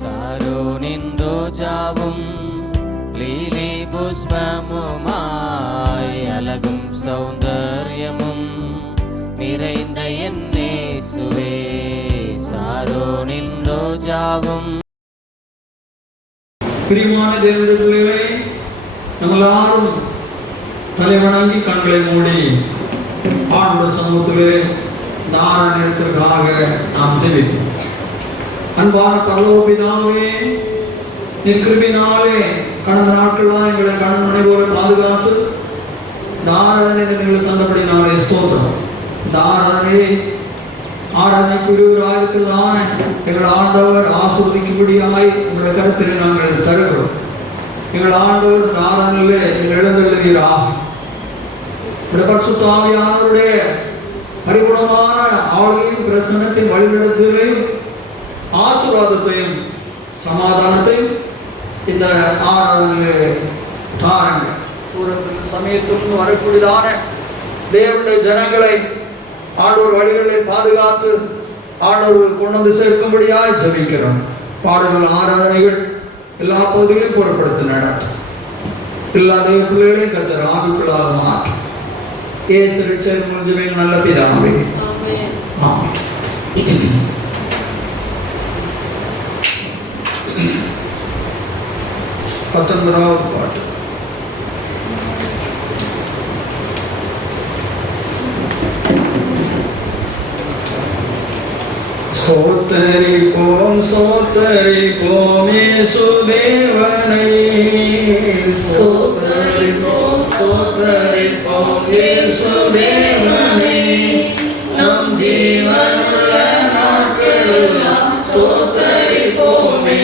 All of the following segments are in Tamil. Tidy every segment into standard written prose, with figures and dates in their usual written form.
சாரோனின் ரோஜாவும் லீலி புஷ்பமுமாய் அழகும் சௌந்தர்யமும் நிறைந்த என் இயேசுவே. சாரோனின் ரோஜாவும். பிரியமான தேவனுடைய பிள்ளைகளே, நம்மளாரும் தலைவணங்கி கண்களை மூடி ஆண்டவருடைய சமூகத்திலே தான நேரத்திற்காக நாம் ஜெபிப்போம். அன்பான பரலோக பிதாவே, நீர் கிருபையினாலே கடந்த நாட்களாக எங்களை கண் முனைவோரை பாதுகாத்து தாராதனை எங்களுக்கு தந்தபடினாலே ஸ்தோத்திரம். தாராதனை ஆராதனைக்கு இருக்கிறதான எங்கள் ஆண்டவர் ஆசீர்வதிக்கும்படியாய் உங்களுடைய கருத்திலே நாங்கள் தருகிறோம். எங்கள் ஆண்டவர் தாராதனிலே நீங்கள் எழுந்தருளுவீராக. பரிசுத்த ஆவியானவருடைய பரிபூர்ணமான ஆளுகையும் பிரசன்னத்தின் வழிநடத்துதலையும் ஆசீர்வாதத்தையும் சமாதானத்தையும் இந்த ஆராதனையிலே தாருங்கள். ஒரு சமயத்திலிருந்து வரக்கூடியதான தேவனுடைய ஜனங்களை ஆண்டவர் வழிகளை பாதுகாத்து ஆண்டவர் கொண்டு வந்து சேர்க்கும்படியாய் ஜெபிக்கிறோம். பாடல்கள் ஆராதனைகள் எல்லா பகுதிகளையும் பொருட்படுத்த நடத்தும். எல்லா தெய்வ பிள்ளைகளையும் கர்த்தர் ஆவிக்குள்ளாக மாற்றும். இயேசு ரட்சகர் மூலமாக நல்ல பிதாவே, ஆமென். 19வது பாட்டு. ஸ்தோத்தரிப்போம் ஸ்தோத்தரிப்போம் இயேசுதேவனை, ஸ்தோத்தரிப்போம் ஸ்தோத்தரிப்போம் இயேசுதேவனை, நம் ஜீவனுள்ள நாட்களெல்லாம் ஸ்தோத்தரிப்போமே,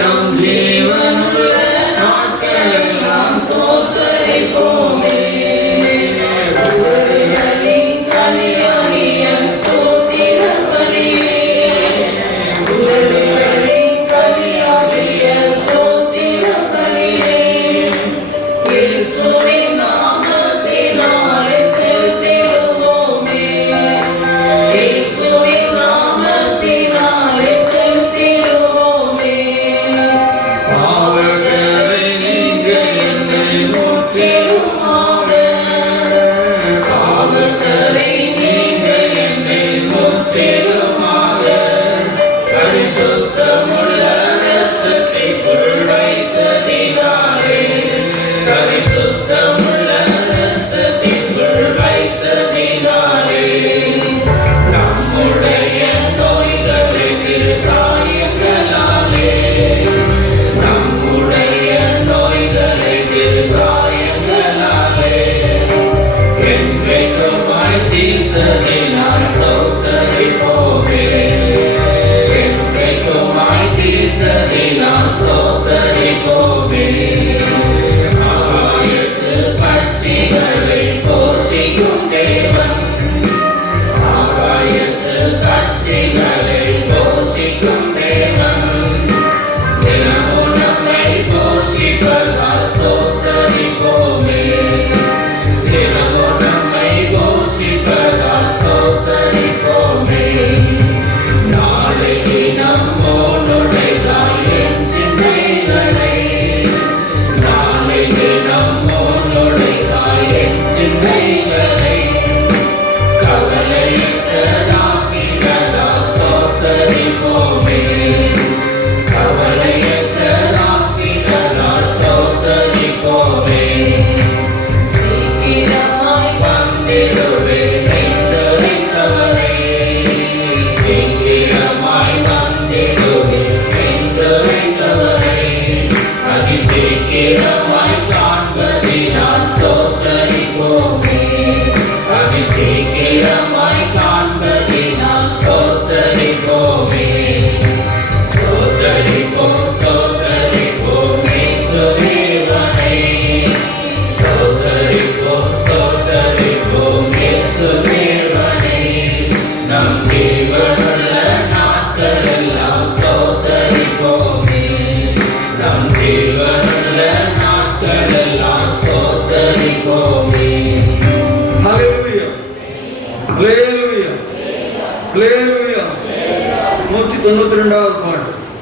நம் ஜீவனுள்ள நாட்களெல்லாம் ஸ்தோத்தரிப்போமே.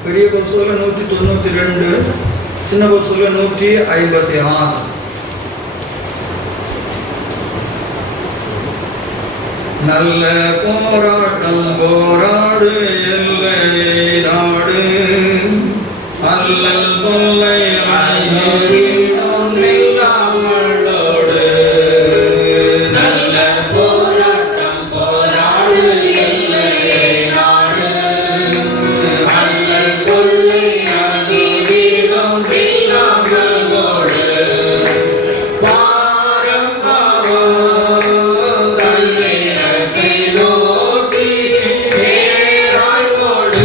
பெரிய புஸ்தகம் 192, சின்ன புஸ்தகம் 156. நல்ல போராட்டம் போராடு எல்லை நாடு, அல்லல் தொல்லை இல்லாமலோடு. நல்ல போராட்டம் போராடு எல்லை நாடு, அல்லல் தொல்லை வீடும் இல்லாமலோடு. நோக்கி நேராய் ஓடு,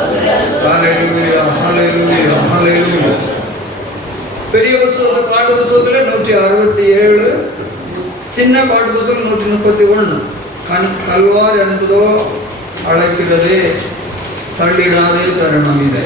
ஹalleluya ஹalleluya ஹalleluya. பெரிய புத்தகத்துல பாட்டு புத்தகத்துல 167, சின்ன பாட்டு புத்தகம் 131. கல்வார் என்பதோ அழைக்கிறது, தள்ளிடாதே தருணம் இதை.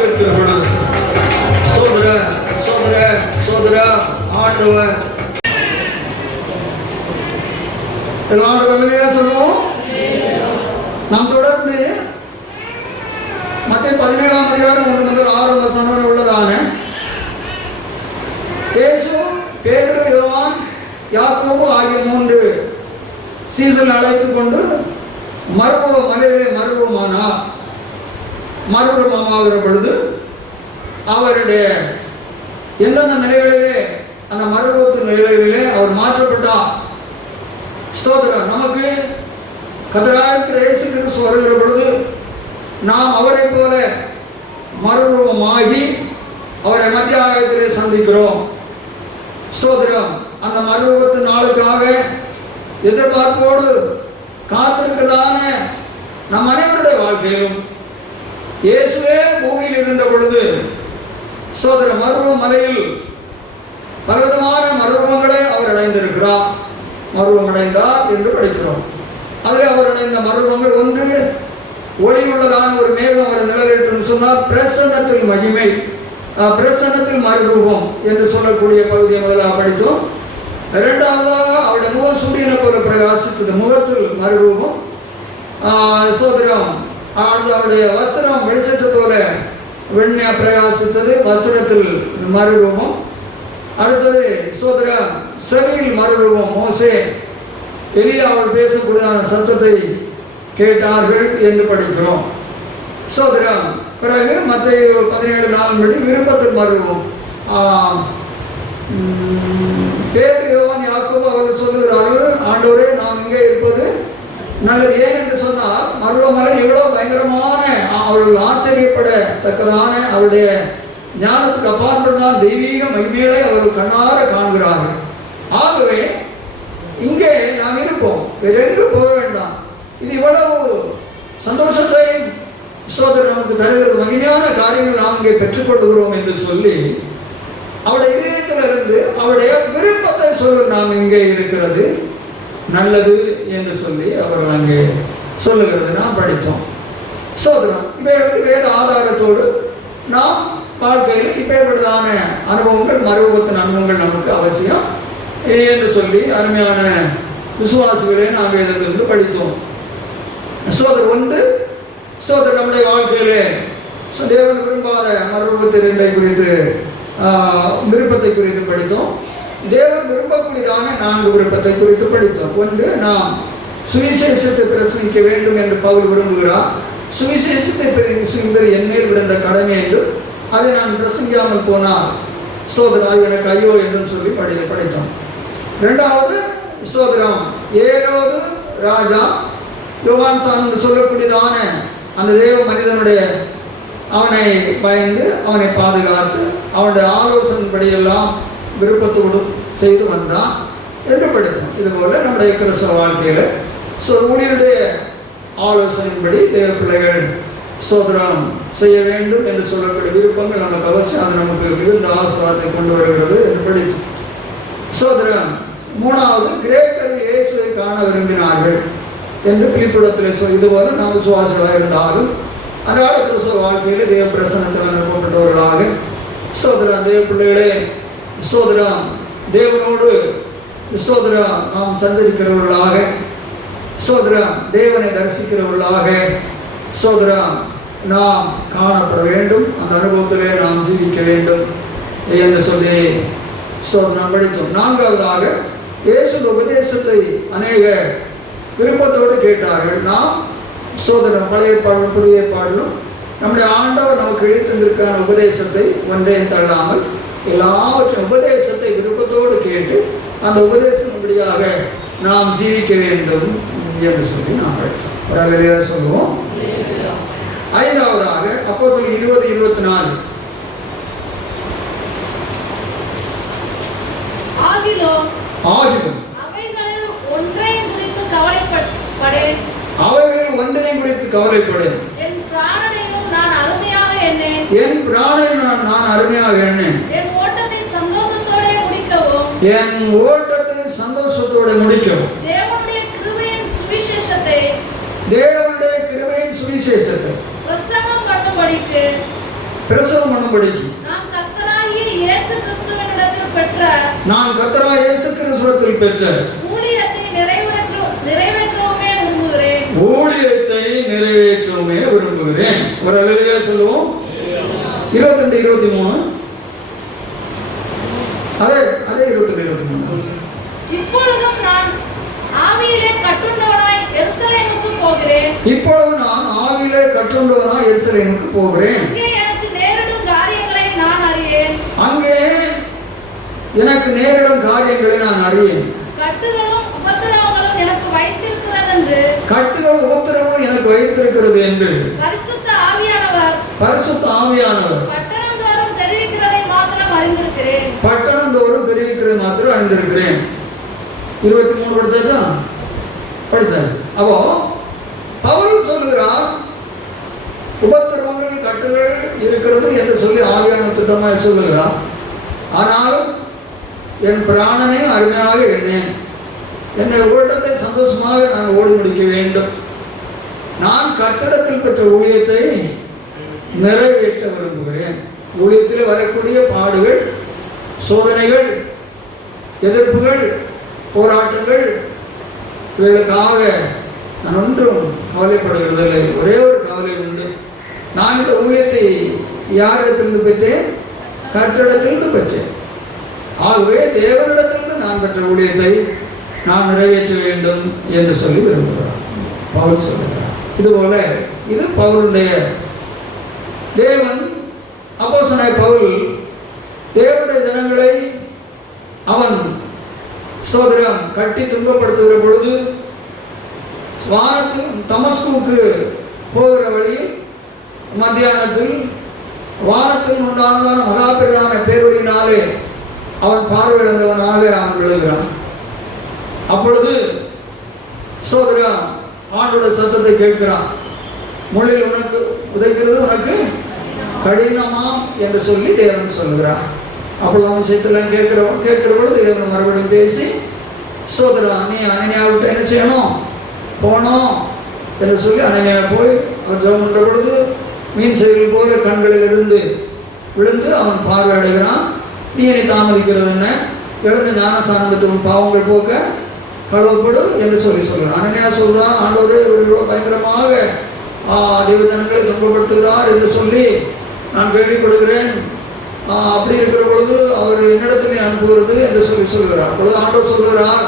கேட்கிற பொழுது சோதர சோதர சோதர ஆண்டவர் சொல்லுவோம். நாம் தொடர்ந்து மத்திய 17ஆம் அதிகாரம் 1 முதல் 6 வசனம் உள்ளதான இயேசு பேதுரு யோவான் யாக்கோபு ஆகிய 3 சீசன் அழைத்துக் கொண்டு மலையிலே மறுரூபமாகிற பொழுது அவருடைய எந்தெந்த நிலைகளிலே அந்த மறுரூபத்தின் நிலைகளிலே அவர் மாற்றப்பட்டார். ஸ்தோத்திரம். நமக்கு கர்த்தராகிய இயேசு கிறிஸ்து வருகிற பொழுது நாம் அவரை போல மறுரூபமாகி அவரை மத்திய ஆயத்திலே சந்திக்கிறோம். ஸ்தோத்திரம். அந்த மறுரூபத்தின் நாளுக்காக எதிர்பார்ப்போடு காத்திருக்கிறதான நம் அனைவருடைய வாழ்க்கையிலும் இயேசுவே பூமியில் இருந்த பொழுது சோதர மருவ மலையில் பலவிதமான மருவங்களை அவர் அடைந்திருக்கிறார். மருவம் அடைந்தார் என்று படிக்கிறோம். அதில் அவர் அடைந்த மருவங்கள் ஒன்று ஒளி உள்ளதான ஒரு மேகம் அவர் நிழலிட்டு சொன்னால் பிரசன்னத்தில் மகிமை, பிரசன்னத்தில் மறுரூபம் என்று சொல்லக்கூடிய பகுதியை முதலாக படித்தோம். இரண்டாவதாக அவருடைய முகம் சூரியனை போல பிரகாசித்தது, முகத்தில் மறுரூபம். சோதரம் அவருடைய வஸ்திரம் வெளிச்சத்தை போல வெண்மையா பிரகாசித்தது, வஸ்திரத்தில் மறுரூபம். அடுத்தது சோதரம் செவியில் மறுரூபம். மோசே எலியா அவர் பேசக்கூடியதான சத்தத்தை கேட்டார்கள் என்று படிக்கிறோம். சோதரம் பிறகு மத்தேயு 17:4 படி விருப்பத்தில் மறுரூபம். பேதுரு யோவான் யாக்கோபு அவர்கள் சொல்லுகிறார்கள், ஆண்டவரே நாம் இங்கே இருப்பது நல்லது. ஏன் என்று சொன்னால் மருவமலை எவ்வளவு பயங்கரமான, அவர்கள் ஆச்சரியப்படத்தக்கதான அவருடைய ஞானத்துக்கு அப்பாற்பட்டதான் தெய்வீக மகிமைகளை அவர்கள் கண்ணார காண்கிறார்கள். ஆகவே இங்கே நாம் இருப்போம், வேற எங்கு போக வேண்டாம். இது இவ்வளவு சந்தோஷத்தை சோதரர் நமக்கு தருகிறது, மகிமையான காரியங்கள் நாம் இங்கே பெற்றுக்கொள்கிறோம் என்று சொல்லி அவருடைய இதயத்திலிருந்து அவருடைய விருப்பத்தை சொல்ல நாம் இங்கே இருக்கிறது நல்லது என்று சொல்லி அவர்கள் அங்கே சொல்லுகிறது நாம் படித்தோம். சோதரம் இவைகளுக்கு வேத ஆதாரத்தோடு நாம் வாழ்க்கையில் இப்பேற்பட்டதான அனுபவங்கள் மறுரூபத்தின் அனுபவங்கள் நமக்கு அவசியம் என்று சொல்லி அருமையான விசுவாசிகளே நாம் வேதத்திலிருந்து படித்தோம். சோதர் ஒன்று சோதர் நம்முடைய வாழ்க்கையிலே தேவன் விரும்பாத மறுரூபத்தின் 2 குறித்து விருப்பத்தை குறித்து படித்தோம். தேவன் விரும்பக்கூடியதான 4 விருப்பத்தை குறித்து படித்தோம். ஒன்று, நாம் சுவிசேஷத்தை பிரசங்கிக்க வேண்டும் என்று பவுல் விரும்புகிறார். சுவிசேஷத்தை பிரசங்கிப்பது என்மேல் விழுந்த கடமை என்றும் அதை நான் பிரசங்கிக்காமல் போனால் ஸ்தோத்திரம் எனக்கு ஐயோ என்றும் சொல்லி படித்தோம். இரண்டாவது ஸ்தோத்திரம் ஏழாவது ராஜா யோவான் சார்ந்து சொல்லக்கூடியதான அந்த தேவ மனிதனுடைய அவனை பயந்து அவனை பாதுகாத்து அவனுடைய ஆலோசனைப்படியெல்லாம் விருப்பத்தோடு செய்து வந்தான் என்று படித்தோம். இதுபோல நம்முடைய கிறிஸ்தவ வாழ்க்கையில் ஊழியருடைய ஆலோசனைப்படி தேவ பிள்ளைகள் சோதரம் செய்ய வேண்டும் என்று சொல்லக்கூடிய விருப்பங்கள் நமக்கு அவசியம். அது நமக்கு மிகுந்த ஆசீர்வாதத்தை கொண்டு வருகிறது என்று படித்தோம். சோதரம் மூணாவது, கிரேக்கர்கள் இயேசுவை காண விரும்பினார்கள் என்று பிலிப்பிடத்தில் இதுவரை நாம் விசுவாசிகளாக இருந்தாலும் அன்றாட கிறிஸ்தவ வாழ்க்கையில் தேவ பிரசன்னத்தில் அனுப்பப்பட்டவர்களாக சோதரம் தேவ பிள்ளைகளே சோதரம் தேவனோடு சோதரம் நாம் சஞ்சரிக்கிறவர்களாக சோதரம் தேவனை தரிசிக்கிறவர்களாக சோதரம் நாம் காணப்பட வேண்டும். அந்த அனுபவத்திலே நாம் ஜீவிக்க வேண்டும் என்று சொல்லி சோதரம் படித்தோம். நான்காவதாக இயேசு உபதேசத்தை அநேக விருப்பத்தோடு கேட்டார்கள். நாம் சோதரம் பழைய ஏற்பாடும் புதிய ஏற்பாடிலும் நம்முடைய ஆண்டவர் நமக்கு இழுத்திருக்கான உபதேசத்தை ஒன்றையும் தள்ளாமல் எல்லாவற்றையும் உபதேசத்தை விருப்பத்தோடு கேட்டு அந்த உபதேசம் இப்படியாக நாம் ஜீவிக்க வேண்டும் என்று சொல்லி நாம் படித்தோம். ஒரு சொல்லுவோம். ஐந்தாவதாக அப்போஸ்தலர் 20:24 ஆகிலும் அவைகளில் ஒன்றையும் குறித்து கவலைப்படேன். என் பிராணனையும் நான் அருமையாக எண்ணேன். என் ஓட்டத்தை சந்தோஷத்தோடு முடிக்கவும் தேவனுடைய கிருபையின் சுவிசேஷத்தை பிரசங்கம் பிரசவம் பண்ணும்படிக்கு நான் கர்த்தராகிய இயேசு கிறிஸ்துவினிடத்தில் பெற்ற ஊழியத்தை நிறைவேற்றவுமே விரும்புகிறேன். ஒரு அல்லேலூயா சொல்லுவோம். 22 23 அதே 22 23. இப்பொழுதும் நான் ஆவியிலே கட்டுண்டவனாய் எருசலேமுக்கு போகிறேன். அங்கே எனக்கு நேரிடும் காரியங்களை நான் அறியேன். கட்டுகளும் உபத்திரவங்களும் எனக்கு வைத்திருக்கிறது என்று பரிசுத்த ஆவியானவர் பட்டணந்தோறும் தெரிவிக்கிறதை மாத்திரம் அறிந்திருக்கிறேன். 23 படிச்சாச்சு. அப்போ பவுல் சொல்லுகிறார், உபத்திரவங்கள் கட்டுகள் இருக்கிறது என்று சொல்லி ஆவியான திட்டமாய் சொல்லுகிறார். ஆனாலும் என் பிராணனை அருமையாக எண்ணேன். என்னை ஓட்டத்தை சந்தோஷமாக நான் ஓடி முடிக்க வேண்டும். நான் கர்த்தரிடத்தில் பெற்ற ஊழியத்தை நிறைவேற்ற விரும்புகிறேன். ஊழியத்தில் வரக்கூடிய பாடுகள், சோதனைகள், எதிர்ப்புகள், போராட்டங்கள், இவர்களுக்காக நான் ஒன்றும் கவலைப்படுகிறதில்லை. ஒரே ஒரு கவலை உண்டு. நான் இந்த ஊழியத்தை யாரிடத்திலிருந்து பெற்றேன்? கர்த்தரிடத்திலிருந்து பெற்றேன். ஆகவே தேவனிடத்திலிருந்து நான் பெற்ற ஊழியத்தை நான் நிறைவேற்ற வேண்டும் என்று சொல்லி விரும்புகிறார். பவுல் சொல்லுகிறார். இதுபோல இது பவுலுடைய தேவன் அப்போஸ்தலனாகிய பவுல் தேவனுடைய ஜனங்களை அவன் சோதரம் கட்டி துன்பப்படுத்துகிற பொழுது வானத்தில் தமஸ்குவுக்கு போகிற வழியில் மத்தியானத்தில் வானத்தில் உண்டான மகாபிரதான பேரொழியினாலே அவன் பார்வையிழந்தவனாக அவன் விழுகிறான். அப்பொழுது சோதரம் ஆண்டோட சத்தத்தை கேட்கிறான். முள்ளில் உனக்கு உதைக்கிறது உனக்கு கடினமா என்று சொல்லி தேவன் சொல்கிறார். அப்பொழுது அவன் விஷயத்தெல்லாம் கேட்கிற பொழுது தேவன் மறுபடியும் பேசி, சோதரா நீ அனனியா விட்டு என்ன செய்யணும்? போனோம் என்று சொல்லி அனனியா போய் அவர் ஜெபம் பண்ற பொழுது மீன் செயல் போல கண்களில் இருந்து விழுந்து அவன் பார்வை அடைகிறான். நீ என்னை தாமதிக்கிறது என்ன? எழுந்து ஞானஸ்நானம் பாவங்கள் போக்க கழுவப்படு என்று சொல்கிறான். அனனியா சொல்றான், ஆண்டவரே இவ்வளவு பயங்கரமாக தேவஜனங்களை துன்பப்படுத்துகிறார் என்று சொல்லி நான் கேள்விப்படுகிறேன். அப்படி இருக்கிற பொழுது அவர் என்னிடத்தில் அனுப்புகிறது என்று சொல்கிறார். அப்பொழுது ஆண்டவர் சொல்கிறார்,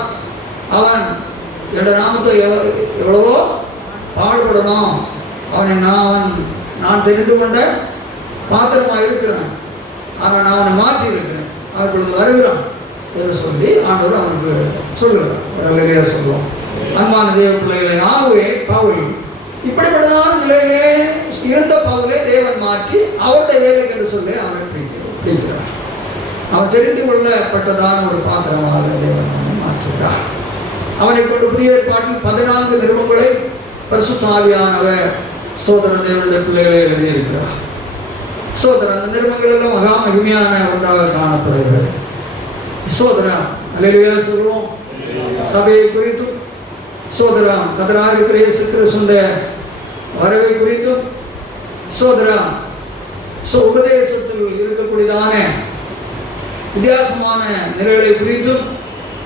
அவன் என்ற நாமத்தை எவ்வளவோ பாடுபடணும். நான் தெரிந்து கொண்ட பாத்திரமாக இருக்கிறேன். ஆனால் நான் அவனை மாற்றி இருக்கிறேன். அவர்களது வருகிறான் என்று சொல்லி ஆண்டவர் அவனுக்கு சொல்லுகிறார். சொல்லுவோம். அன்பான தேவ பிள்ளைகளை, ஆகவே பவுல் இப்படிப்பட்டதான நிலையிலே இருந்த பவுலை தேவன் மாற்றி அவருடைய வேலைக்கு என்று சொல்லி அவனை பிடிக்கிறார். அவன் தெரிந்து கொள்ளப்பட்டதான ஒரு பாத்திரமாக தேவன் மாற்றுகிறார். அவனை கொண்டு புதிய ஏற்பாட்டில் 14 நிருபங்களை பரிசுத்த ஆவியானவர் சோதரன் தேவனுடைய பிள்ளைகளை எழுதியிருக்கிறார். சோதரன் அந்த நிருபங்கள் எல்லாம் மகா மகிமையான ஒன்றாக காணப்படுகிறது. சோதரம் அல்லேலூயா சொல்லுவோம். சபையை குறித்தும் சோதரம் கர்த்தராகிய இருக்கிற இயேசு கிறிஸ்துவின் வரவை குறித்தும் சோதரம் உபதேசத்தில் இருக்கக்கூடியதான வித்தியாசமான நிலைகளை குறித்தும்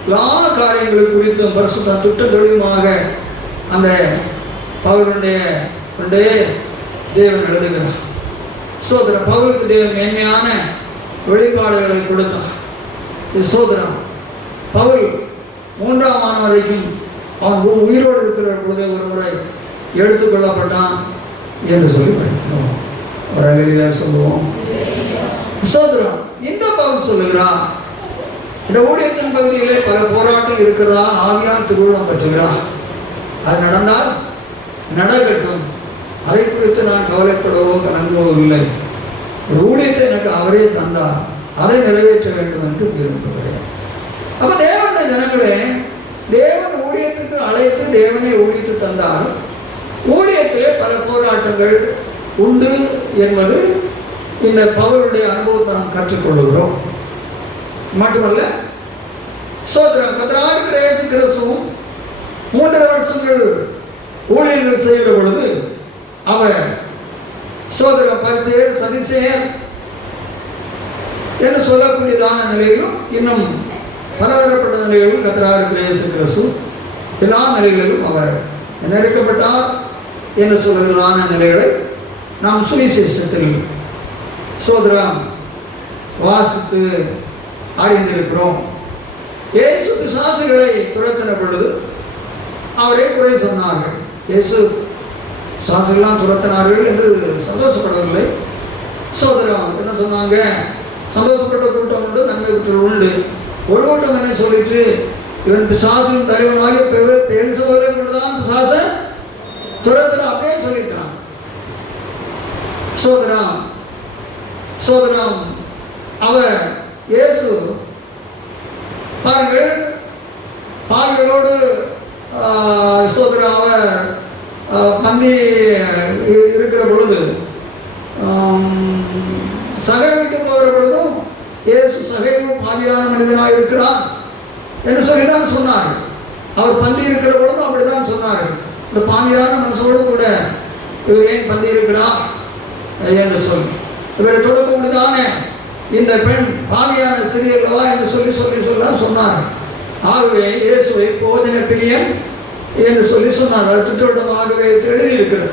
எல்லா காரியங்கள் குறித்தும் பரிசுத்த திட்டத்தொழிலுமாக அந்த பவுலுடைய தேவன் எழுதுகிறார். சோதரம் பவுலுக்கு தேவன் மேன்மையான வெளிப்பாடுகளை கொடுத்தார். சோதரம் பவுல் 3ஆம் ஆண்டு வரைக்கும் அவன் உயிரோடு இருக்கிற பொழுதே ஒரு முறை எடுத்துக்கொள்ளப்பட்டான் என்று சொல்லி படிக்கிறோம். ஒரு அல்லேலூயா சொல்லுவோம். சோதரம் இந்த பவுல் சொல்லுகிறார், இந்த ஊழியத்தின் பகுதியிலே பல போராட்டம் இருக்கிறதா, ஆவியான் திருவிழம் பெற்றுகிறார். அது நடந்தால் நடக்கட்டும், அதை குறித்து நான் கவலைப்படவோ கலங்குவோ இல்லை. ஒரு ஊழியத்தை எனக்கு அவரே தந்தார், அதை நிறைவேற்ற வேண்டும் என்று விரும்புகிறேன். அப்ப தேவனுடைய ஜனங்களே, தேவன் ஊழியத்துக்கு அழைத்து தேவனை ஊழித்து தந்தால் ஊழியத்திலே பல போராட்டங்கள் உண்டு என்பது இந்த பவுலுடைய அனுபவத்தை நாம் கற்றுக்கொள்கிறோம். மட்டுமல்ல, சோதரம் கர்த்தராகிய இயேசு கிறிஸ்துவும் 3 வருஷங்கள் ஊழியர்கள் செய்கிற பொழுது அவர் சோதரம் பரிசேயர் சதிசேயர் என்று சொல்லக்கூடியதான நிலையிலும் இன்னும் பலதரப்பட்ட நிலைகளிலும் கர்த்தராகிய இயேசு கிறிஸ்து எல்லா நிலைகளிலும் அவர் நெருக்கப்பட்டார் என்று சொல்லுகிறதான நிலைகளை நாம் சுவிசேஷத்தில் சோதரம் வாசித்து அறிந்திருக்கிறோம். இயேசு பிசாசுகளை துரத்தின பொழுது அவரை குறை சொன்னார்கள். இயேசு பிசாசுகள்லாம் துரத்தினார்கள் என்று சந்தோஷப்படவில்லை. சோதரம் என்ன சொன்னாங்க? சந்தோஷப்பட்ட கூட்டம் உண்டு, நன்மை பெற்ற உண்டு. ஒரு கூட்டம் என்ன சொல்லிட்டு, இவன் பிசாசின் தலைவனாகி பெயர்சோதனை கொண்டுதான் பிசாச துரத்தின அப்படியே சொல்லிட்டான். சோதரம் அவர் இயேசு பாருங்கள், பாவிகளோடு சோதரம் அவர் பந்தி இருக்கிற பொழுது சகை விட்டு போகிற பொழுதும் இயேசு சகையும் பாவியான மனிதனாக இருக்கிறான் என்று சொல்லிதான் சொன்னார். அவர் பந்தி இருக்கிற பொழுதும் அப்படிதான் சொன்னார். இந்த பாவியான மனசோடு கூட இவர் ஏன் பந்தி இருக்கிறார் என்று சொல்லி, இவரை தொடக்க முடிதானே இந்த பெண் பாவியான ஸ்திரீ அல்லவா என்று சொல்ல சொன்னார். ஆகவே இயேசுவை போதன பிரியம் என்று சொன்னார். அது திட்டவட்டமாகவே எழுதியிருக்கிறது.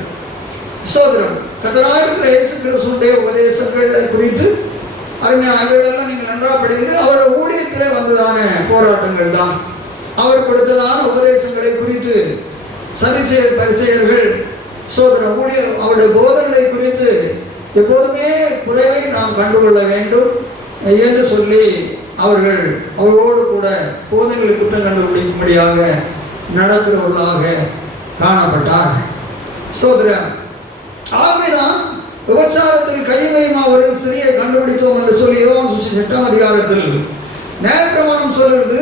சோதரம் கர்த்தராகிய இயேசு கிறிஸ்துவினுடைய உபதேசங்களை குறித்து அருமையானவர்களெல்லாம் நீங்கள் நன்றாக படிக்கிறது. அவருடைய ஊழியத்திலே வந்ததான போராட்டங்கள் தான். அவர் கொடுத்ததான உபதேசங்களை குறித்து சதிசேயர் பரிசேயர்கள் சோதரம் அவருடைய போதனை குறித்து எப்போதுமே குறைவை நாம் கண்டுகொள்ள வேண்டும் என்று சொல்லி அவரோடு கூட போதனைகளை குற்றம் கண்டுபிடிக்கும்படியாக நடக்கிறவர்களாக காணப்பட்டார். சோதரம் ஆகவேதான் விபச்சாரத்தில் கைமையுமா ஒரு ஸ்திரியை கண்டுபிடித்தோம் என்று சொல்லி 8ஆம் அதிகாரத்தில் நியாயப்பிரமாணம் சொல்கிறது,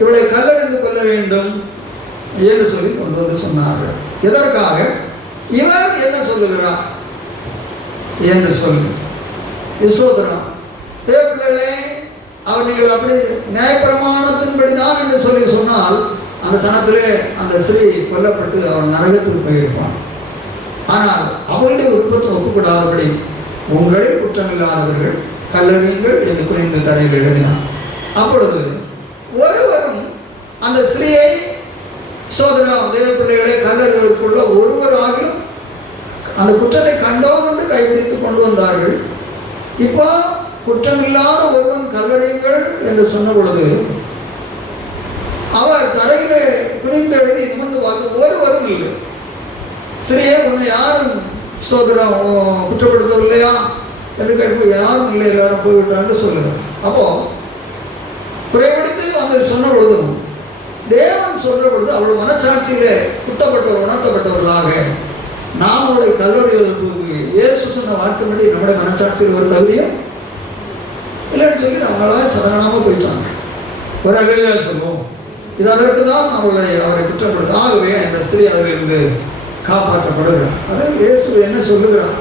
இவளை கல்லெறிந்து கொள்ள வேண்டும் என்று சொல்லி கொண்டு வந்து சொன்னார்கள். எதற்காக? இவர் என்ன சொல்லுகிறார் என்று சொல்லி சோதரம் பிள்ளைகளே, அவர் நீங்கள் அப்படி நியாயப்பிரமாணத்தின்படிதான் என்று சொல்லி சொன்னால் அந்த சனத்திலே அந்த ஸ்திரீ கொல்லப்பட்டு அவன் நரகத்துக்கு போயிருப்பான். ஆனால் அவருடைய விருப்பத்தை ஒப்புக்கூடாதபடி உங்களில் குற்றமில்லாதவர்கள் கல்லறியுங்கள் என்று குறைந்த தரையில் எழுதினார். அப்பொழுது ஒருவரும் அந்த ஸ்திரீயை சோதரம் தேவ பிள்ளைகளை கல்லறிவதற்குள்ள ஒருவராகிலும் அந்த குற்றத்தை கண்டோம் என்று கைப்பிடித்து கொண்டு வந்தார்கள். இப்போ குற்றமில்லாத ஒருவன் கல்லறியுங்கள் என்று சொன்ன பொழுது அவர் தரையிலே குனிந்து எழுதி நிமிர்ந்து பார்த்து ஒருவரும் இல்லை. சரியே கொஞ்சம் யாரும் சோதரம் குற்றப்படுத்தவில்லையா என்று கேட்போம். யாரும் இல்லை, எல்லாரும் போய்விட்டான்னு சொல்லுங்கள். அப்போ குறைபடுத்தி வந்து சொன்ன பொழுதும் தேவன் சொல்ற பொழுது அவள் மனச்சாட்சியிலே குற்றப்பட்டவர் உணர்த்தப்பட்டவர்களாக நாம் அவளை கல்லறிவதற்கு இயேசு சொன்ன வார்த்தைப்படி நம்முடைய மனச்சாட்சியில் ஒரு தகுதியும் இல்லைன்னு சொல்லி அவங்களாம் சாதாரணமாக போயிட்டாங்க. ஒரு அகலில் சொல்லுவோம், இது அதற்கு தான் அவரை குற்றப்படுத்த. ஆகவே அந்த ஸ்திரீ அதிலிருந்து காப்பாற்றப்படுகிறார். அதாவது இயேசு என்ன சொல்லுகிறார்?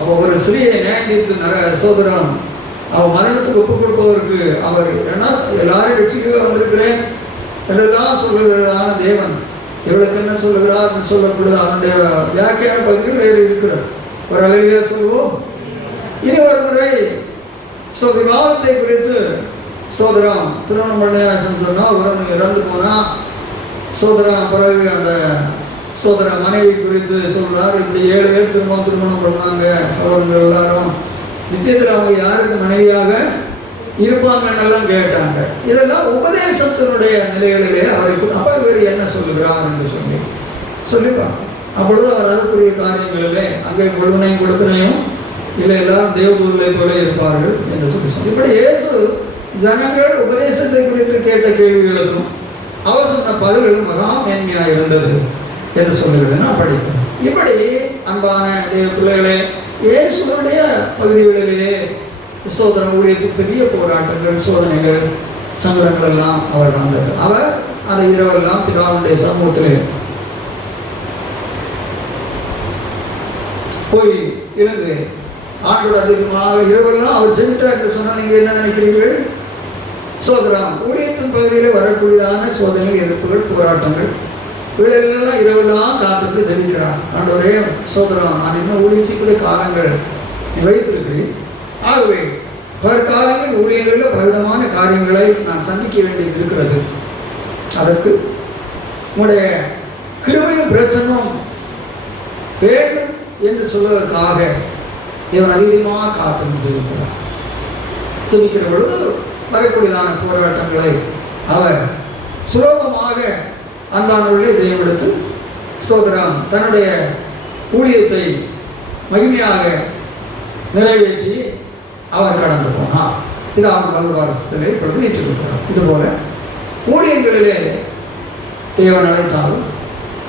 அவள் ஒரு ஸ்திரீயை நியாயத்தீர்த்து சோதரம் அவள் மரணத்துக்கு ஒப்புக் கொடுப்பதற்கு அவர் ஏன்னா எல்லாரையும் வெற்றிக்க வந்திருக்கிறேன் என்றெல்லாம் சொல்லுகிறதான தேவன் இவளுக்கு என்ன சொல்லுகிறார் சொல்லப்படுது. அவனுடைய வியாக்கியான பகுதிகள் வேறு இருக்கிறது. ஒரு அழகியா சொல்லுவோம். இனி ஒரு முறை விவாதத்தை குறித்து சோதரம் திருமணம் பண்ணியாச்சுன்னு சொன்னால் ஒரு இறந்து போனால் சோதரம் பிறகு அந்த சோதர மனைவி குறித்து சொல்றார். இப்படி 7 பேர் திருமணம் பண்ணாங்க சோதரங்கள் எல்லாரும். நித்தியத்தில் அவங்க யாருக்கு மனைவியாக இருப்பாங்கன்னெல்லாம் கேட்டாங்க. இதெல்லாம் உபதேசத்தினுடைய நிலைகளிலே அவருக்கு அப்பா இவர் என்ன சொல்லுகிறார் என்று சொல்லிப்பாங்க. அப்பொழுது அவர் அதுக்குரிய காரியங்களிலே அங்கே கொள்வனையும் கொடுப்பினையும் இல்லை எல்லாரும் தேவதூர்களை போல இருப்பார்கள் என்று சொல்லி இப்படி இயேசு ஜனங்கள் உபதேசத்தை குறித்து கேட்ட கேள்விகளுக்கும் அவர் சொன்ன பதில்கள் மகா மேன்மையாக இருந்தது என்று சொல்லுகிறது. நான் படிக்கிறேன். இப்படி அன்பான தேவ பிள்ளைகளே, இயேசுடைய பகுதிகளிலே சோதனை ஊழியத்துக்கு பெரிய போராட்டங்கள் சோதனைகள் சங்கடங்கள் எல்லாம் அவர் வந்தது. அவர் அந்த இரவெல்லாம் பிதாவுடைய சமூகத்திலே போய் இருந்து ஆண்டோடு அதிகமாக இரவெல்லாம் அவர் ஜெபித்தார் என்று சொன்னால் நீங்கள் என்ன நினைக்கிறீர்கள்? சோதரம் ஊழியத்தின் பகுதியிலே வரக்கூடியதான சோதனை எதிர்ப்புகள் போராட்டங்கள் வீடுகளெல்லாம் இரவெல்லாம் காத்துட்டு செவிக்கிறார். ஆண்டவரே சோதரம், நான் இன்னும் ஊழியக்கூடிய காலங்கள் நீ வைத்திருக்கிறேன். ஆகவே பற்காலங்கள் ஊழியர்களில் பலவிதமான காரியங்களை நான் சந்திக்க வேண்டியது இருக்கிறது. அதற்கு உங்களுடைய கிருபையும் பிரசன்னம் வேண்டும் என்று சொல்வதற்காக இவன் அதிகமாக காத்து செவிக்கிறார். செவிக்கிற பொழுது வரக்கூடியதான போராட்டங்களை அவர் சுலபமாக அன்பானவர்களே ஜெயமெடுத்து ஸ்தோத்திரம் தன்னுடைய ஊழியத்தை மகிமையாக நிறைவேற்றி அவர் கடந்து போனார். இது அவர் வலுவாரசத்திலே இப்பொழுது நீட்டிருக்கிறார். இதுபோல ஊழியங்களிலே தேவன் அழைத்தாலும்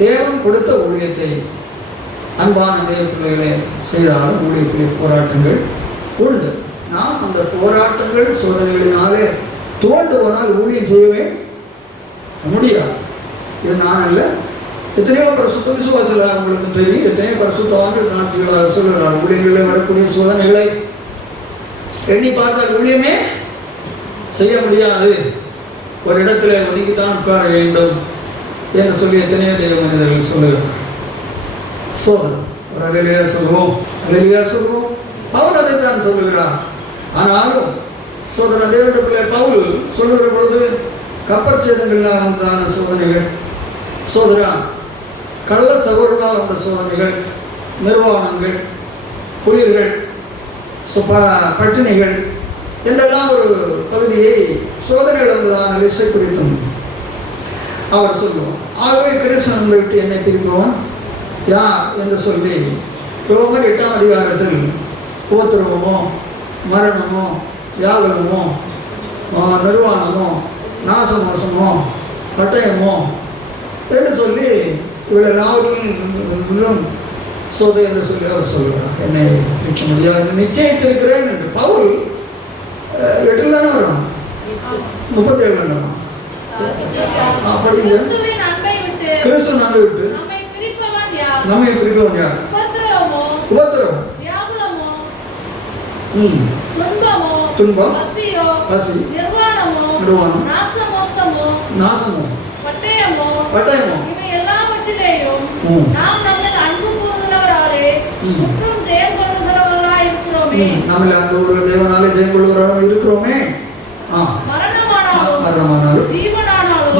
தேவன் கொடுத்த ஊழியத்தை அன்பான தேவ பிள்ளைகளே செய்தாலும் ஊழியத்திலே போராட்டங்கள் உண்டு. நாம் அந்த போராட்டங்கள் சோதனைகளினாலே தோண்டு போனால் ஊழியம் செய்யவே முடியாது. இது நான் அல்ல, எத்தனையோ பரிசுத்த விசுவாசிகள் அவங்களுக்கு தெரியும். எத்தனையோ பரிசுத்தவான்கள் சாட்சிகளாக சொல்லுகிறார். ஊழியங்களில் வரக்கூடிய சோதனைகளை எண்ணி பார்த்தால் ஊழியமே செய்ய முடியாது, ஒரு இடத்துல ஒதுக்கித்தான் உட்கார வேண்டும் என்று சொல்லி எத்தனையோ தெய்வ மனிதர்கள் சொல்லுகிறார். சோதனை ஒரு அலையிலையா சொல்லுவோம், அலையிலையா சொல்லுவோம். அவர் அதைத்தான் சொல்லுகிறார். ஆனாலும் சோதனை தேவனுடைய பவுல் சொல்லுகிற பொழுது கப்பற் சேதங்களால் வந்தான சோதனைகள், சோதனா கள்ள சகோதரனால் வந்த சோதனைகள், நிர்வாணங்கள், குளிர்கள், பட்டினிகள் என்றெல்லாம் ஒரு பகுதியை சோதனைகள் வந்ததான லிஸ்டை குறித்தும் அவர் சொல்லுவோம். ஆகவே கிறிஸ்தவன் விட்டு என்னை பிரிப்பவன் யார் என்று சொல்லி ரோமர் 8ஆம் அதிகாரத்தில் உபத்திரவமோ மரணமோ வியாபகமோ நிர்வாணமோ நாசமோசமோ பட்டயமோ என்று சொல்லி இவளெல்லாம் சோதை என்று சொல்லி அவர் சொல்கிறார். என்னை நிற்க முடியாது நிச்சயித்திருக்கிறேன் என்று பவுல் 8 தானே வரும், 37 வேண்டாமா? அப்படி கிறிஸ்துவின் அன்பை விட்டு நம்மை பிரிப்பவன் யார்? உபத்திரவம், துன்பம், பசி, நிர்வாணம், நாசமோ, பட்டயமோ நம்மள அன்பு ஒரு தேவனாலே ஜெயம் கொள்ளுகிறவர்களாக இருக்கிறோமே. மரணமானாலும் ஜீவனானாலும்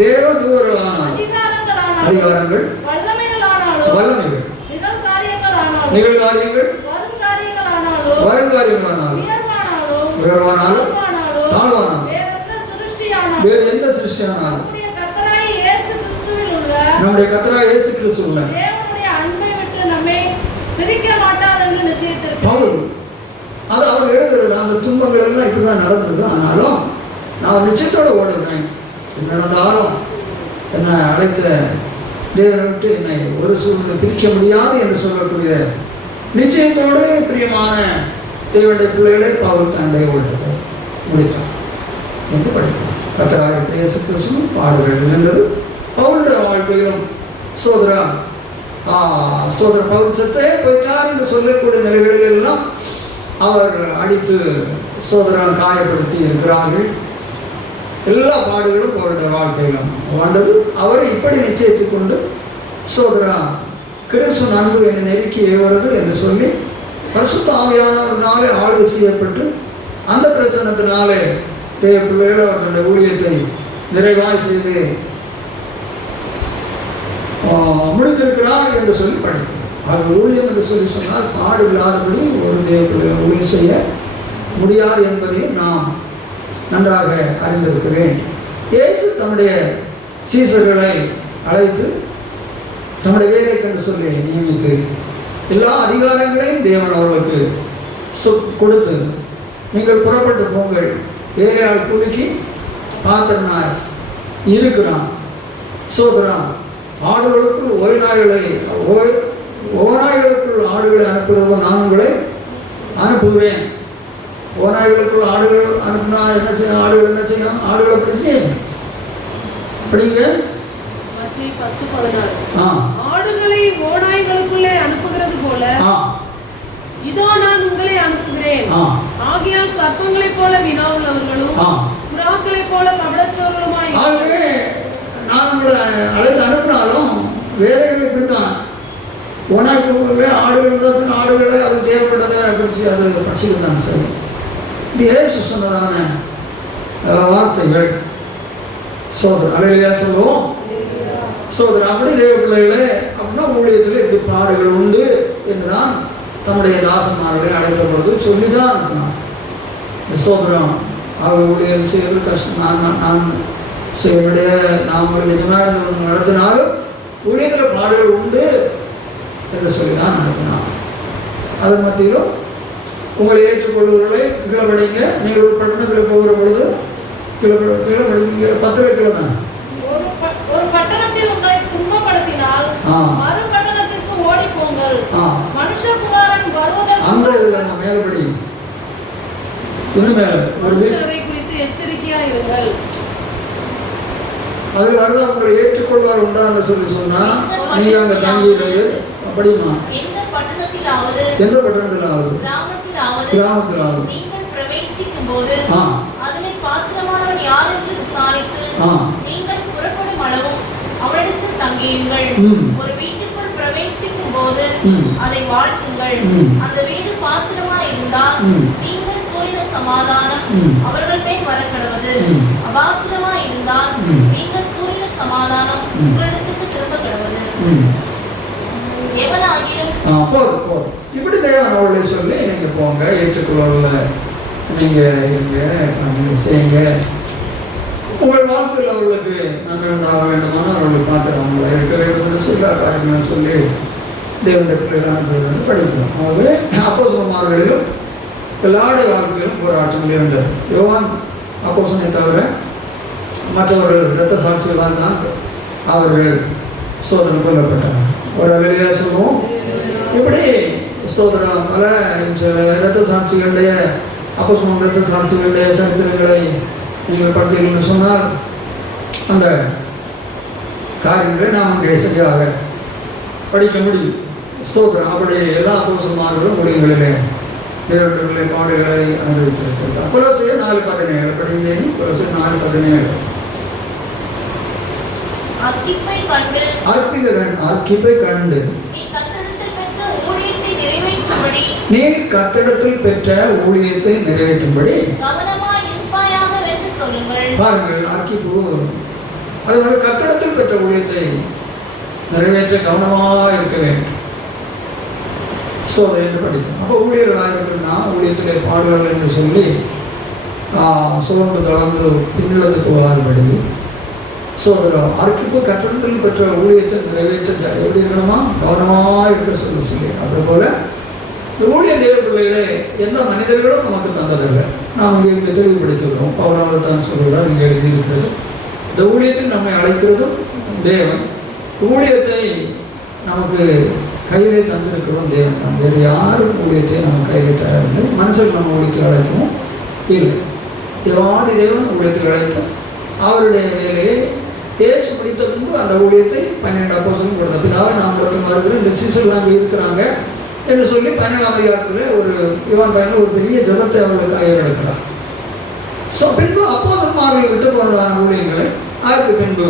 தேவதூதர்களானாலும் அதிகாரங்கள் வல்லமைகள் நிகழ்காரியங்கள் வருங்காரியங்களானாலும் உயர்வானாலும் தாழ்வானாலும் வேறு எந்த சிருஷ்டியானாலும் நம்முடைய கர்த்தராகிய இயேசு கிறிஸ்துவுள்ள பவுல் அது அவர் எழுதுறது. அந்த துன்பங்கள் எல்லாம் இப்படிதான் நடந்தது. ஆனாலும் நான் நிச்சயத்தோடு ஓடுகிறேன். என்ன நடந்தாலும் என்னை அழைத்த தேவனை விட்டு என்னை ஒரு சூழ்நிலை பிரிக்க முடியாது என்று சொல்லக்கூடிய நிச்சயத்தோடு பிரியமான தேவனுடைய பிள்ளைகளை பவுல் தன்னுடைய ஓட்டத்தை முடித்தார் என்று படிக்கிறோம். கர்த்தராகிய இயேசு கிறிஸ்து பாடுகள் இருந்தது பவுலுடைய வாழ்க்கையிலும். சோதர பவுல் சத்தே போயிட்டார் என்று சொல்லக்கூடிய நிலைகளில் எல்லாம் அவர் அடித்து சோதரன் காயப்படுத்தி இருக்கிறார்கள். எல்லா பாடுகளும் அவருடைய வாழ்க்கையிலும் வந்தது. அவர் இப்படி நிச்சயித்துக் கொண்டு சோதரா கிறிஸ்து அன்பு என்னை நெருக்கி ஏறுவது என்று சொல்லி பரிசுத்த ஆவியானவரினாலே ஆளுகை செய்யப்பட்டு அந்த பிரசனத்தினாலே தேவ பிள்ளைகள் அவர்களுடைய ஊழியத்தை நிறைவாய் செய்து முடித்திருக்கிறார் என்று சொல்லி படிக்கிறோம். அவர் ஊழியம் என்று சொல்லி சொன்னால் பாடு இல்லாதபடி ஒரு தேவ பிள்ளைகள் ஊழியம் செய்ய முடியாது என்பதையும் நாம் நன்றாக அறிந்திருக்கிறேன். இயேசு தம்முடைய சீசர்களை அழைத்து தம்முடைய வேலை கண்டு சொல்லி நியமித்து எல்லா அதிகாரங்களையும் தேவன் அவர்களுக்கு கொடுத்து நீங்கள் புறப்பட்டு போங்கள், வேலையாள் குலுக்கி பாத்திரனாய் இருக்கிறான், சோதரான் ஆடுகளுக்குள் ஓநாய்களுக்குள் ஆடுகளை அனுப்புகிறவோ நான் உங்களை அனுப்புகிறேன். ஓநாய்களுக்குள் ஆடுகள் அனுப்புனா என்ன செய்யும்? ஆடுகள் என்ன செய்யும்? ஆடுகளை பிடிச்சி படிங்க. ஆடுகளை ஓநாய்களுக்குள்ளே அனுப்புகிறது போல இதோ நான் உங்களை அனுப்புகிறேன். ஆகையால் சர்ப்பங்களைப் போல வினாவுள்ளவர்களும் புறாக்களைப் போல கபடச்சோர்களுமாய். நான் உங்களை அழைத்து அனுப்பினாலும் வேலைகள் இப்படித்தான். ஓனாய்க்குள்ளே ஆடுகள் இருந்தால் ஆடுகளை அது தேவைப்பட்டதை குறித்து அது பட்சிகள் தான் சரி. இது ஏசு சொன்னதான வார்த்தைகள். சோதரர் அலையிலையா சொல்லுவோம். சோதரர் அப்படி தேவ பிள்ளைகளே, அப்படின்னா ஊழியத்தில் இப்படி பாடுகள் உண்டு என்றுதான் தன்னுடைய தாசன்மார்களை அழைத்த பொழுது சொல்லிதான் அனுப்பினான். சோதரம் அவர் ஊழியர் செய்வது கஷ்டம். நான் செய்வடைய நாம் நிஜமாக நடத்தினாலும் ஊழியத்தில் பாடுகள் உண்டு என்று சொல்லிதான் அனுப்பினான். அதன் மத்தியிலும் உங்களை ஏற்றுக்கொள்வர்களை கிளம்படைங்க. நீங்கள் ஒரு பட்டணத்தில் போகிற பொழுது கிளம்படிங்க. 10 கிலோ தான். ஒரு பட்டணத்தில் உங்களை துன்பப்படுத்தினால் மறு பட்டணத்திற்கு ஓடி போங்கள். மனுஷகுமாரன் வருவதற்கு அந்த இதுல நம்ம மேலபடி மனுஷரை குறித்து எச்சரிக்கையா இருங்கள். அதில் வருது உங்களை ஏற்றுக்கொள்வார் உண்டான்னு சொன்னா நீங்க அங்க தங்கிடுறது அப்படிமா எந்த பட்டணத்திலாவது கிராமத்திலாவது நீங்கள் பிரவேசிக்கும் போது அதனை பாத்திரமானவன் யார் என்று விசாரித்து நீங்கள் புறப்படும் அளவும் அவரிடத்தில் தங்கியுங்கள். ஒரு வீட்டுக்குள் பிரவேசிக்கும் போது அதை வாழ்த்துங்கள். அந்த வீடு பாத்திரமா இருந்தால் நீங்கள் கூறின சமாதானம் அவர்கள் மேல் வரக்கடவது. அபாத்திரமா இருந்தால் நீங்கள் கூறின சமாதானம் உங்களிடத்துக்கு திரும்ப கடவது. எவனாகிலும் போதும் இப்படி தேவன் அவளை சொல்லி நீங்க போங்க, ஏற்றுக்கொள்ள நீங்க இருங்க, செய்யுங்க. உங்கள் வாழ்க்கையில் அவர்களுக்கு நன்மை உண்டாக வேண்டுமானால் அவர்களுக்கு பார்த்து அவங்களை இருக்கிற சொல்ல காரியங்கள் சொல்லி தேவனுடைய பிள்ளைகளான படிக்கணும். ஆகவே அப்போஸ்தலர்களிலும் எல்லாருடைய வாழ்க்கையிலும் போராட்டம் இருந்தது. யோவான் அப்போஸ்தலனை தவிர மற்றவர்கள் இரத்த சாட்சிகளால் தான் அவர்கள் சோதனை கொல்லப்பட்டார். ஒரு அலையிலே சொல்லுவோம். இப்படி ஸ்தோத்திரம் பல இரத்த சாட்சிகளுடைய அப்போஸ்தலர் இரத்த சாட்சிகளுடைய சரித்திரங்களை நீங்கள் பார்த்தீர்கள் சொன்னால் அந்த காரியங்களை நாம் அங்கே சரியாக படிக்க முடியும். ஸ்தோத்திரம் அப்படி எல்லா அப்போஸ்தலர்களும் ஊழியங்களிலே தேவனுடைய பாடுகளை அனுபவித்திருக்கிறார். கொலோசியர் 4:17 படித்தேன். கொலோசியர் 4:17 அர்க்கிப்பை கண்டு நீ கர்த்தரிடத்தில் பெற்ற ஊழியத்தை நிறைவேற்றும்படி பாருங்கள். அர்க்கிப்பு அதனால கர்த்தரிடத்தில் பெற்ற ஊழியத்தை நிறைவேற்ற கவனமாக இருக்க வேண்டும். என்று படிக்கும். அப்போ ஊழியர்களாக இருக்குன்னா ஊழியத்திலே பாடுகள் என்று சொல்லி சோர்ந்து கலந்து பின்னிழந்து போகாதபடி அர்க்கிப்பு கட்டணத்தில் பெற்ற ஊழியத்தை நிறைவேற்ற எப்படி இருக்கணுமா கவனமாக இருக்க சொல்லி அதுபோல இந்த ஊழிய தேவ பிள்ளைகளே எந்த மனிதர்களும் நமக்கு தந்ததில்லை. நாம் இங்கே தெளிவுபடுத்துகிறோம். பவுலாக தான் சொல்கிறார் இங்கே எழுதியிருக்கிறது. இந்த ஊழியத்தை நம்மை அழைக்கிறதும் தேவன். ஊழியத்தை நமக்கு கையிலே தந்திருக்கிறோம் தேவன் தான். வேறு யாரும் ஊழியத்தை நம்ம கையில் தரவில்லை. மனுஷன் நம்ம ஊழியத்தை அழைக்கவும் இல்லை. தேவாதி தேவன் ஊழியத்தை அழைத்தோம். அவருடைய வேலையை இயேசு பிடித்த முன்பு அந்த ஊழியத்தை 12 அப்போஸ்தலர்கள் கொடுத்த பிதாவை நாம் உலகம் வருகிற இந்த சீசர்கள் அங்கே இருக்கிறாங்க என்று சொல்லி 12ஆம் அதிகாரத்தில் ஒரு யோவான் பையன் ஒரு பெரிய ஜபத்தை அவர்களுக்கு ஏறெடுக்கிறார். பின்பு அப்போஸ்தலர்கள் விட்டு போனதான ஊழியங்களை அதற்கு பின்பு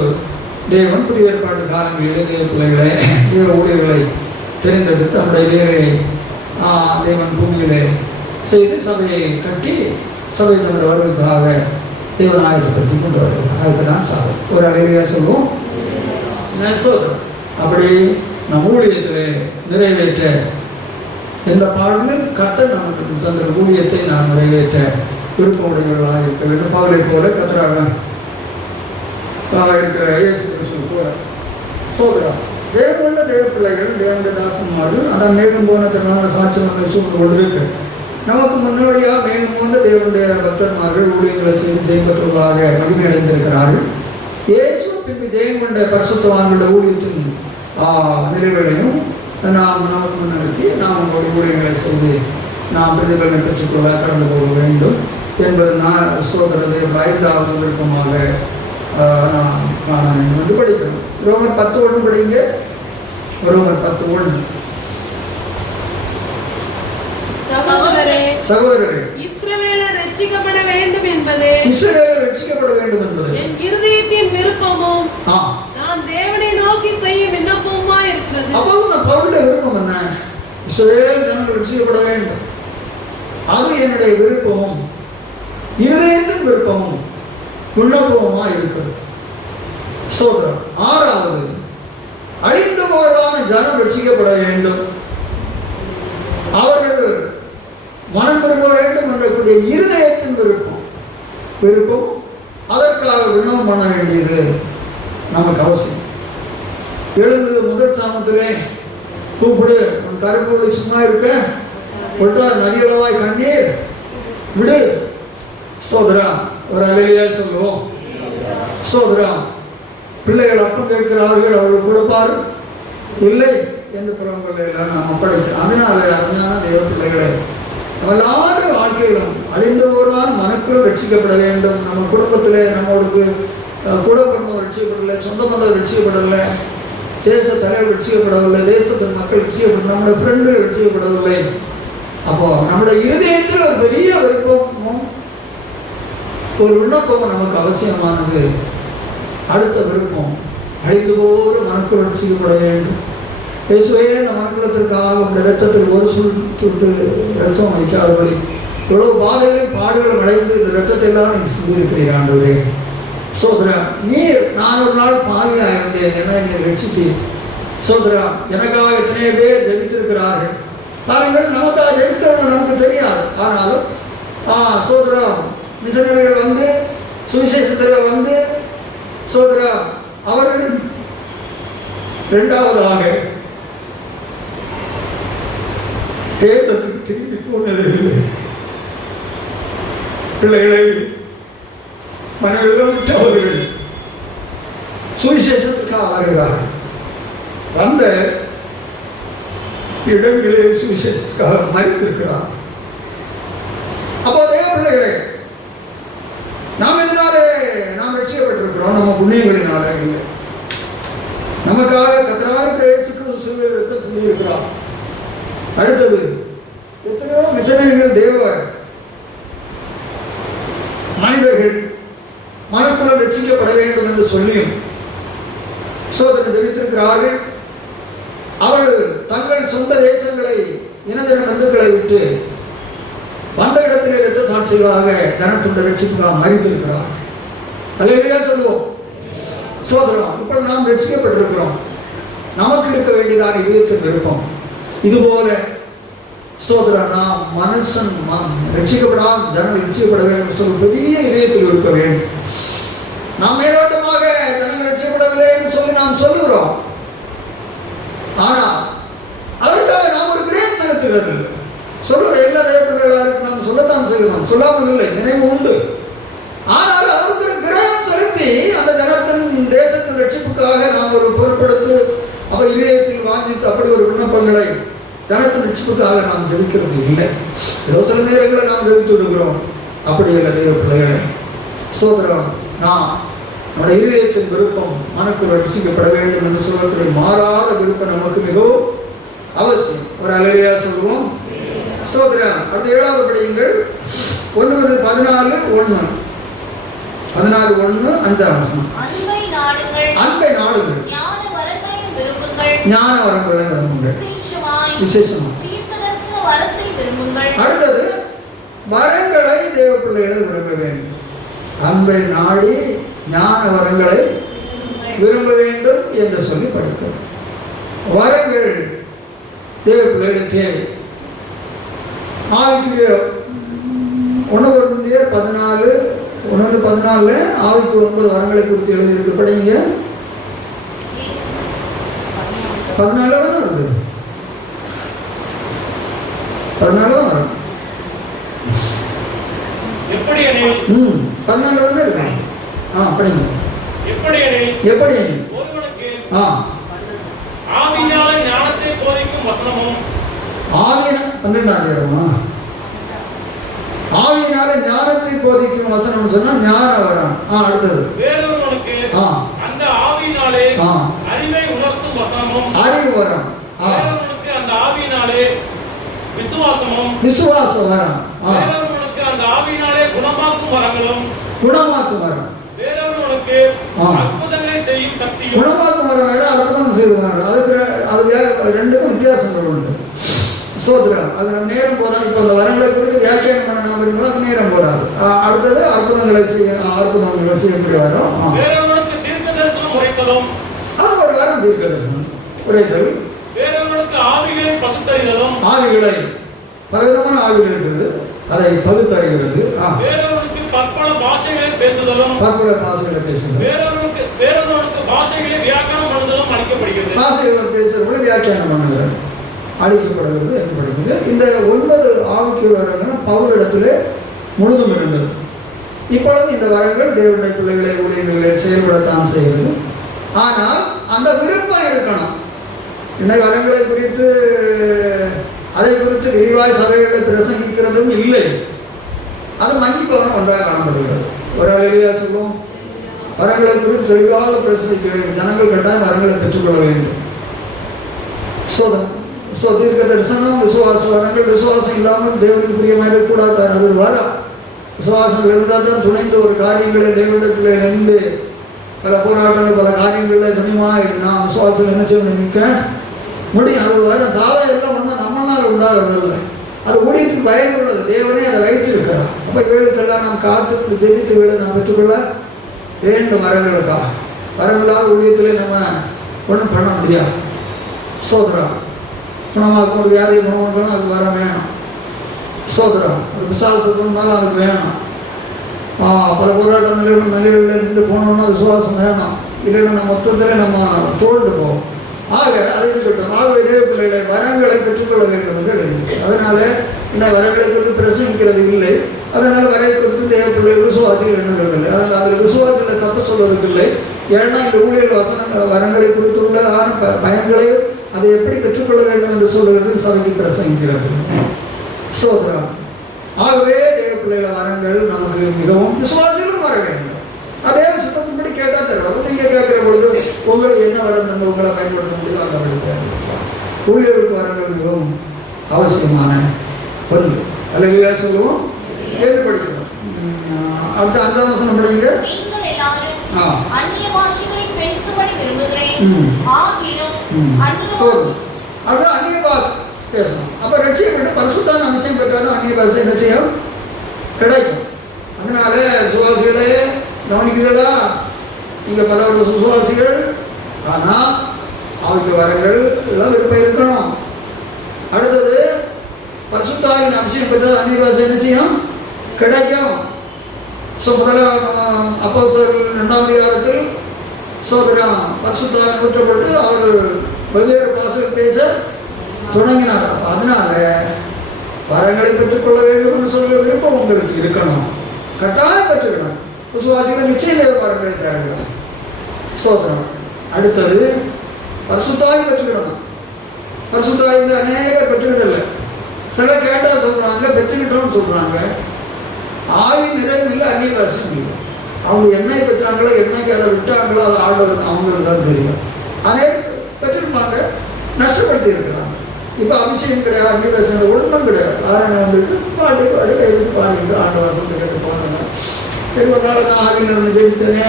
தேவன் புதிய ஏற்பாட்டு காலங்களிலே தேவ பிள்ளைகளை தேவ ஊழியர்களை தெரிந்தெடுத்து நம்முடைய வேலையை தேவன் பூமியிலே செய்து சபையை கட்டி சபை தன்னுடைய வருவதற்காக தேவன் ஆயத்தப்படுத்தி கொண்டு வருகிறார். அதுக்கு தான் சபை. ஒரு அலையிலேயே சொல்லுவோம். அப்படி நம் ஊழியத்தில் நிறைவேற்ற எந்த பாடலும் கர்த்தர் நமக்கு தந்த ஊழியத்தை நாம் நிறைவேற்ற விருப்ப உடையவர்களாக இருக்க வேண்டும். பவுலை போல கர்த்தராக இருக்கிற இயேசு கிறிஸ்து சோதரா தேவனுள்ள தேவ பிள்ளைகள் தேவனுடைய தாசன்மார்கள் அதான் மேலும் போன திருநாம சாட்சியங்கள் சூழ்ந்து கொண்டிருக்கு. நமக்கு முன்னோடியாக மேலும் போன்ற தேவனுடைய பக்தர்மார்கள் ஊழியர்களை செய்து ஜெயம்பற்றவர்களாக மகிமை அடைந்திருக்கிறார்கள். இயேசு பின்பு ஜெயம் கொண்ட பரிசுத்தவான்களுடைய ஊழியத்தின் நிலைகளையும் நாம் நமக்கு முன்னிறுத்தி நாம் உங்களுடைய ஊழியர்களை செய்து நாம் பிரதிபலனை பெற்றுக்கொள்ள கடந்து போக வேண்டும் என்பது நான் சோதரதை 5வது விருப்பமாக நாம் காண வேண்டும் என்று படிக்கிறோம். ரோமர் 10:1 படிங்க. ரோமர் 10:1 சகோதரரே இஸ்ரவேலர் ரட்சிக்கப்பட வேண்டும் என்பதே இஸ்ரவேல் ரட்சிக்கப்பட வேண்டும் என்பது என் இருதயத்தின் விருப்பமும் ஆ நான் தேவனை நோக்கி செய்யும் விண்ணப்பமுமா இருக்கிறது. அப்போது பவுலுடைய விருப்பம் என்ன? இஸ்ரவேல் ஜனங்கள் ரட்சிக்கப்பட வேண்டும். அது என்னுடைய விருப்பமும் இருதயத்தின் விருப்பமும் விண்ணப்பமுமா இருக்கிறது. ஸ்தோத்திரம். ஆறாவது, அழிந்து போவதான ஜனம் ரட்சிக்கப்பட வேண்டும். அவர்கள் மனம் திரும்ப வேண்டும் என்றக்கூடிய இருதயத்தின் விருப்பம் அதற்காக விண்ணப்பம் பண்ண வேண்டியது நமக்கு அவசியம். எழுந்து முதல் சாமத்திலே கூப்பிடு, உன் கருப்பொழி சும்மா இருக்க ஒட்டார் நதியளவாய் கண்ணீர் விடு. சோதரா ஒரு அலையிலேயே சொல்லுவோம். சோதரா பிள்ளைகள் அப்பம் கேட்கிறார்கள், அவர்கள் கொடுப்பார் இல்லை என்று புறம்பெல்லாம் நாம் ஒப்படைக்கிறோம். அதனால அருமையான தேவ பிள்ளைகளை எல்லாருடைய வாழ்க்கையிலும் அழிந்து போவதால் மனக்குள் ரட்சிக்கப்பட வேண்டும். நம்ம குடும்பத்திலே நம்மளுக்கு கூட பிறந்தவர் ரட்சிக்கப்படலை, சொந்த மந்தர் ரட்சிக்கப்படலை, தேச தலைவர் ரட்சிக்கப்படவில்லை, தேசத்தின் மக்கள் ரட்சிக்கப்பட, நம்முடைய ஃப்ரெண்டுகள் ரட்சிக்கப்படவில்லை. அப்போ நம்முடைய இருதயத்தில் ஒரு பெரிய விருப்பமும் ஒரு விண்ணப்பமும் நமக்கு அவசியமானது. அடுத்த விருப்பம், அழிந்து போகிற மனக்குள் ரட்சிக்கப்பட வேண்டும். இயேசுவே, இந்த மனக்குலத்திற்காக உடைய இரத்தத்தில் ஒரு துட்டு ரத்தம் வைக்காதபடி இவ்வளவு பாதைகளையும் பாடுகளும் அடைந்து இந்த ரத்தத்தை எல்லாம் நீங்கள் சிந்திருக்கிறீர் ஆண்டவரே. சோதரா, நீர் நான் ஒரு நாள் பாவியாக இருந்தேன், என நீர் ரட்சித்தீர். சோதரா, எனக்காக எத்தனையோ பேர் ஜெபித்திருக்கிறார்கள். பாருங்கள், நமக்காக ஜெபித்தவங்க நமக்கு தெரியாது. ஆனாலும் சோதரா மிஷனரிகள் வந்து சுவிசேஷத்தில் வந்து சோதரா அவர்கள் இரண்டாவதாக தேசத்துக்கு திரும்பி போனதில்லை. பிள்ளைகளை மனைவிடம் விட்டு அவர்கள் சுவிசேஷத்துக்காக வருகிறார்கள். வந்த இடங்களில் சுவிசேஷத்துக்காக மறித்திருக்கிறார். அப்போ தேவ பிள்ளைகளே, நாம் எதனாலே நாம் ரட்சிக்கப்பட்டிருக்கிறோம்? நம்ம புண்ணியங்களினால இல்லை. நமக்காக கர்த்தராகிய இயேசு கிறிஸ்து சிலுவையில் சொல்லியிருக்கிறார். அடுத்தது, எத்தனையோ மிஷனரிகள் தேவ மனிதர்கள் மனக்குள்ள ரட்சிக்கப்பட வேண்டும் என்று சொல்லியும் சோதனை தெரிவித்திருக்கிறார்கள். அவர்கள் தங்கள் சொந்த தேசங்களை இனதின பந்துக்களை விட்டு வந்த இடத்திலே இரத்த சாட்சிகளாக தனத்துடைய ரட்சிப்புக்காக மறித்திருக்கிறார். அல்லேலூயா சொல்லுவோம். சோதரம், இப்போ நாம் ரட்சிக்கப்பட்டிருக்கிறோம். நமக்கு இருக்க வேண்டியதான இதயத்தின் விருப்பம் இதுபோல. சோதரன், நாம் மனுஷன் ரட்சிக்கப்படாமல் ஜனங்கள் ரட்சிக்கப்பட வேண்டும் சொல்ல பெரிய இதயத்தில் இருக்க வேண்டும். நாம் மேலோட்டமாக ஜனங்கள் ரட்சிக்கப்படவில்லை என்று சொல்லி நாம் சொல்லுகிறோம். ஆனால் அதற்காக நாம் ஒரு கிரேம் செலுத்துகிறது. சொல்லுற எல்லா தேவர்களாக நாம் சொல்லத்தான் செய்கிறோம், சொல்லாமல் இல்லை, நினைவு உண்டு. ஆனால் அதற்கு கிரகம் செலுத்தி அந்த ஜனத்தின் தேசத்தின் ரட்சிப்புக்காக நாம் ஒரு பொருட்படுத்து அவ இதயத்தில் வாஞ்சித்து அப்படி ஒரு விண்ணப்பங்களை ஜனத்தின் ரட்சிப்புக்காக நாம் ஜெபிக்கிறது இல்லை. ஏதோ சில நேரங்களை நாம் ஜெபித்து விடுகிறோம். அப்படி இல்லை தேவ பிள்ளைகளை. சோதரம், நாம் நம்முடைய இதயத்தின் விருப்பம் மனக்கு ரட்சிக்கப்பட வேண்டும் என்று சொல்லக்கூடிய மாறாத விருப்பம் நமக்கு மிகவும் அவசியம். ஒரு அல்லேலூயா சொல்லுவோம். ஸ்தோத்திரம். அடுத்த 7வது படியுங்கள். 1:14 14:1 5 அன்பை நாடுங்கள், ஞான வரங்களை விரும்புங்கள், விசேஷமாக. அடுத்தது, வரங்களை தேவ பிள்ளைகளை விரும்ப வேண்டும். அன்பை நாடி ஞான வரங்களை விரும்ப வேண்டும் என்று சொல்லி படிக்கிறோம். வரங்கள் தேவ பிள்ளைகள் தேவை. ஆவிக்கு 1:14 ஆவிக்கு 9 வரங்களை குறித்து எழுதியிருக்கு. படிங்க. 14 தான் வருது. 14 தான் வரும். 14 தான் இருக்கு. படிங்க. எப்படி ஒருவனுக்கு ஆவியினால ஞானத்தை போதிக்கும் வசனமும், ஆவியினால 12 ஆவியினால ஞானத்தை போதிக்கும் வசனம் சொன்னா ஞான வரம். அடுத்தது, வேறொருவனுக்கு அந்த ஆவியினாலே அறிவை உணர்த்தும் வசனமும், அறிவு வரம். வேறொருவனுக்கு அந்த ஆவியினாலே விசுவாசமும், விசுவாச வரம். வேறொருவனுக்கு அந்த ஆவியினாலே குணமாக்கும் வரங்களும், குணமாக்கும் வரம். வேறொருவனுக்கு அற்புதங்களை செய்யும் சக்தியும். குணமாக்கும் வரம் வேற, அற்புதம் செய்வாங்க. அது ரெண்டுக்கும் வித்தியாசங்கள் உண்டு. ஸ்தோத்திரம். அது நம்ம நேரம் போறாது. இப்போ அந்த வரங்களை குறித்து வியாக்கியானம் பண்ண நாம் விரும்புகிறோம், நேரம் போறாது. அடுத்தது அற்புதங்களை செய்யக்கூடிய வரம். வேறொருவனுக்கு தீர்க்க தரிசனம் உரைத்தலும், அது ஒரு வரம். தீர்க்க தரிசனம் உரைத்தல். வேறொருவனுக்கு ஆவிகளை பகுத்தறிதலும், ஆவிகளை பலவிதமான ஆவிகள் இருக்கிறது, அதை பகுத்தறிகிறது. வேறொருவனுக்கு பற்பல பாஷைகளை பேசுதலும், பற்பல பாஷைகளை பேசுதல். வேறொருவனுக்கு பாஷைகளை வியாக்கியானம் பண்ணுதலும் அளிக்கப்படுகிறது. பாஷைகளை பேசுறவங்களை வியாக்கியானம் பண்ணுகிறது, அளிக்கப்படுகிறது என்று படிக்கிறது. இந்த 9 ஆவிக்கு வரங்கள் பவுலிடத்திலே முழுதும் இருந்தது. இப்பொழுது இந்த வரங்கள் தேவனுடைய பிள்ளைகளை ஊழியர்களை செயல்படத்தான் செய்கிறது. ஆனால் அந்த விருப்பம் இருக்கணும். இந்த வரங்களை குறித்து அதை குறித்து விரிவாய் சபைகளை பிரசங்கிக்கிறதும் இல்லை. அது மங்கி போகணும் ஒன்றாக காணப்படுகிறது. ஒரு அழகியா சொல்லுவோம், வரங்களை குறித்து தெளிவாக பிரசங்கிக்க வேண்டும். ஜனங்கள் கட்டாயம் வரங்களை பெற்றுக்கொள்ள வேண்டும். தீர்க்க தரிசனம், விசுவாச வரங்கள். விசுவாசம் இல்லாமல் தேவனுக்கு பிரியமாக இருக்கக்கூடாது. அது ஒரு வரம். விசுவாசங்கள் இருந்தால் தான் துணைந்து ஒரு காரியங்களை தேவனிடத்தில் நின்று பல போராட்டங்கள் பல காரியங்களில் துணிமாய் நான் விசுவாசம் நினைச்சு நிற்க முடியும். அது ஒரு வரம். சாதா எல்லாம் ஒன்றும் நம்மளால் உண்டாகிறதில்லை. அது ஊழியத்துக்கு பயனுள்ளது. தேவனே அதை வைத்திருக்கிறார். அப்போ இவர்களுக்கெல்லாம் நாம் காத்து தெரிவித்து விட நாம் பெற்றுக்கொள்ள வேண்டும். வரங்களுக்கா வரங்களால் ஊழியத்தில் நம்ம ஒன்றும் பண்ண முடியாது. ஸ்தோத்திரம். குணமாக்கும் ஒரு வியாதியை குணமாக்கணும், அதுக்கு வர வேணும். ஸ்தோத்திரம். ஒரு விசுவாசத்தினாலும் அதுக்கு வேணும். பல போராட்ட நிலைகளில் நின்று போனோம்னா விசுவாசம் வேணும். இல்லைன்னா நம்ம மொத்தத்தில் நம்ம தோண்டு போவோம். ஆக அது இருக்கட்டும். ஆகவே தேவ பிள்ளைகளை வரங்களை பெற்றுக்கொள்ள வேண்டும் என்று எழுதி. அதனால இன்னும் வரங்களை குறித்து பிரசங்கிக்கிறது இல்லை. அதனால் வரை குறித்து தேவ பிள்ளைகள் விசுவாசிகள் எண்ணுகிறதில்லை. அதனால் அதில் விசுவாசிகளை தப்பு சொல்வதற்கு இல்லை. ஏன்னா இந்த ஊழியர் வசனங்கள் வரங்களை குறித்துள்ள பயன்களை அதை எப்படி பெற்றுக்கொள்ள வேண்டும் என்று சொல்லுகிறது சபைக்கு பிரசங்கிக்கிறது. ஸ்தோத்திரம். ஆகவே தேவ பிள்ளைகள வரங்கள் நமக்கு மிகவும் விசுவாசிகளும் வர வேண்டும். அதே சுத்தத்தின்படி கேட்டால் தருவாங்க. நீங்கள் கேட்குற பொழுது உங்களுக்கு என்ன வரம் நம்ம உங்களை பயன்படுத்த முடியும் அந்த வழி ஊழியருக்கு வரங்கள் மிகவும் அவசியமான ஒன்று. அல்லையா சொல்லுவோம். கேள்வி படிக்கிறோம். அடுத்த 5ஆம் வசனம் படிங்க. அதுதான் அந்நிய பாஷை பேசணும். அப்போ ரட்சிக்கப்பட்டு பரிசுத்தான அம்சம் பெற்றாலும் அந்நிய பாஷை என்ன செய்யும்? கிடைக்கும். அதனால விசுவாசிகளே கவனிக்கிறதா, நீங்கள் பல விசுவாசிகள். ஆனால் அவருக்கு வரங்கள் எல்லாம் விருப்பம் இருக்கணும். அடுத்தது பரிசுத்தாவின் அம்சம் பெற்றால் அந்நிய பாஷை என்ன செய்யும்? கிடைக்கும். முதலாம் அப்போஸ்தலர் 2ஆம் அதிகாரத்தில் சோதரம் பரிசுத்தாவின் ஊற்றப்பட்டு அவர் வெவ்வேறு பாஷைகள் பேச தொடங்கினார். அதனால வரங்களை பெற்றுக்கொள்ள வேண்டும் என்று சொல்கிற விருப்பம் உங்களுக்கு இருக்கணும். கட்டாயம் பெற்றுக்கணும். விசுவாசிகள் நிச்சயம் தேவ வரங்களை தருகிறார். ஸ்தோத்திரம். அடுத்தது பரிசுத்தாவி பெற்றுக்கிடணும். பரிசுத்தாவி அநேகர் பெற்றுக்கிடல. சில கேட்டால் சொல்கிறாங்க பெற்றுக்கிட்டோம்னு சொல்கிறாங்க. ஆவி நிறைவு இல்லை, அந்நிய பாஷையும் இல்லை. அவங்க எண்ணெய் பெற்றாங்களோ எண்ணெய்க்கு அதை விட்டாங்களோ அதை ஆடுறது அவங்களுக்கு தான் தெரியும். அதே பெற்றிருப்பாங்க, நஷ்டப்படுத்தி இருக்கிறாங்க. இப்போ அபிஷேகம் கிடையாது, அந்நிய பாஷை ஒன்றும் கிடையாது. ஆரணை வந்துட்டு பாடி கைது பாடிக்கிட்டு ஆண்டு வாசல் கேட்டு போனாங்க. சரி, ஒரு நாள் நான் ஆவியில் இருந்து ஜெயித்தேனே,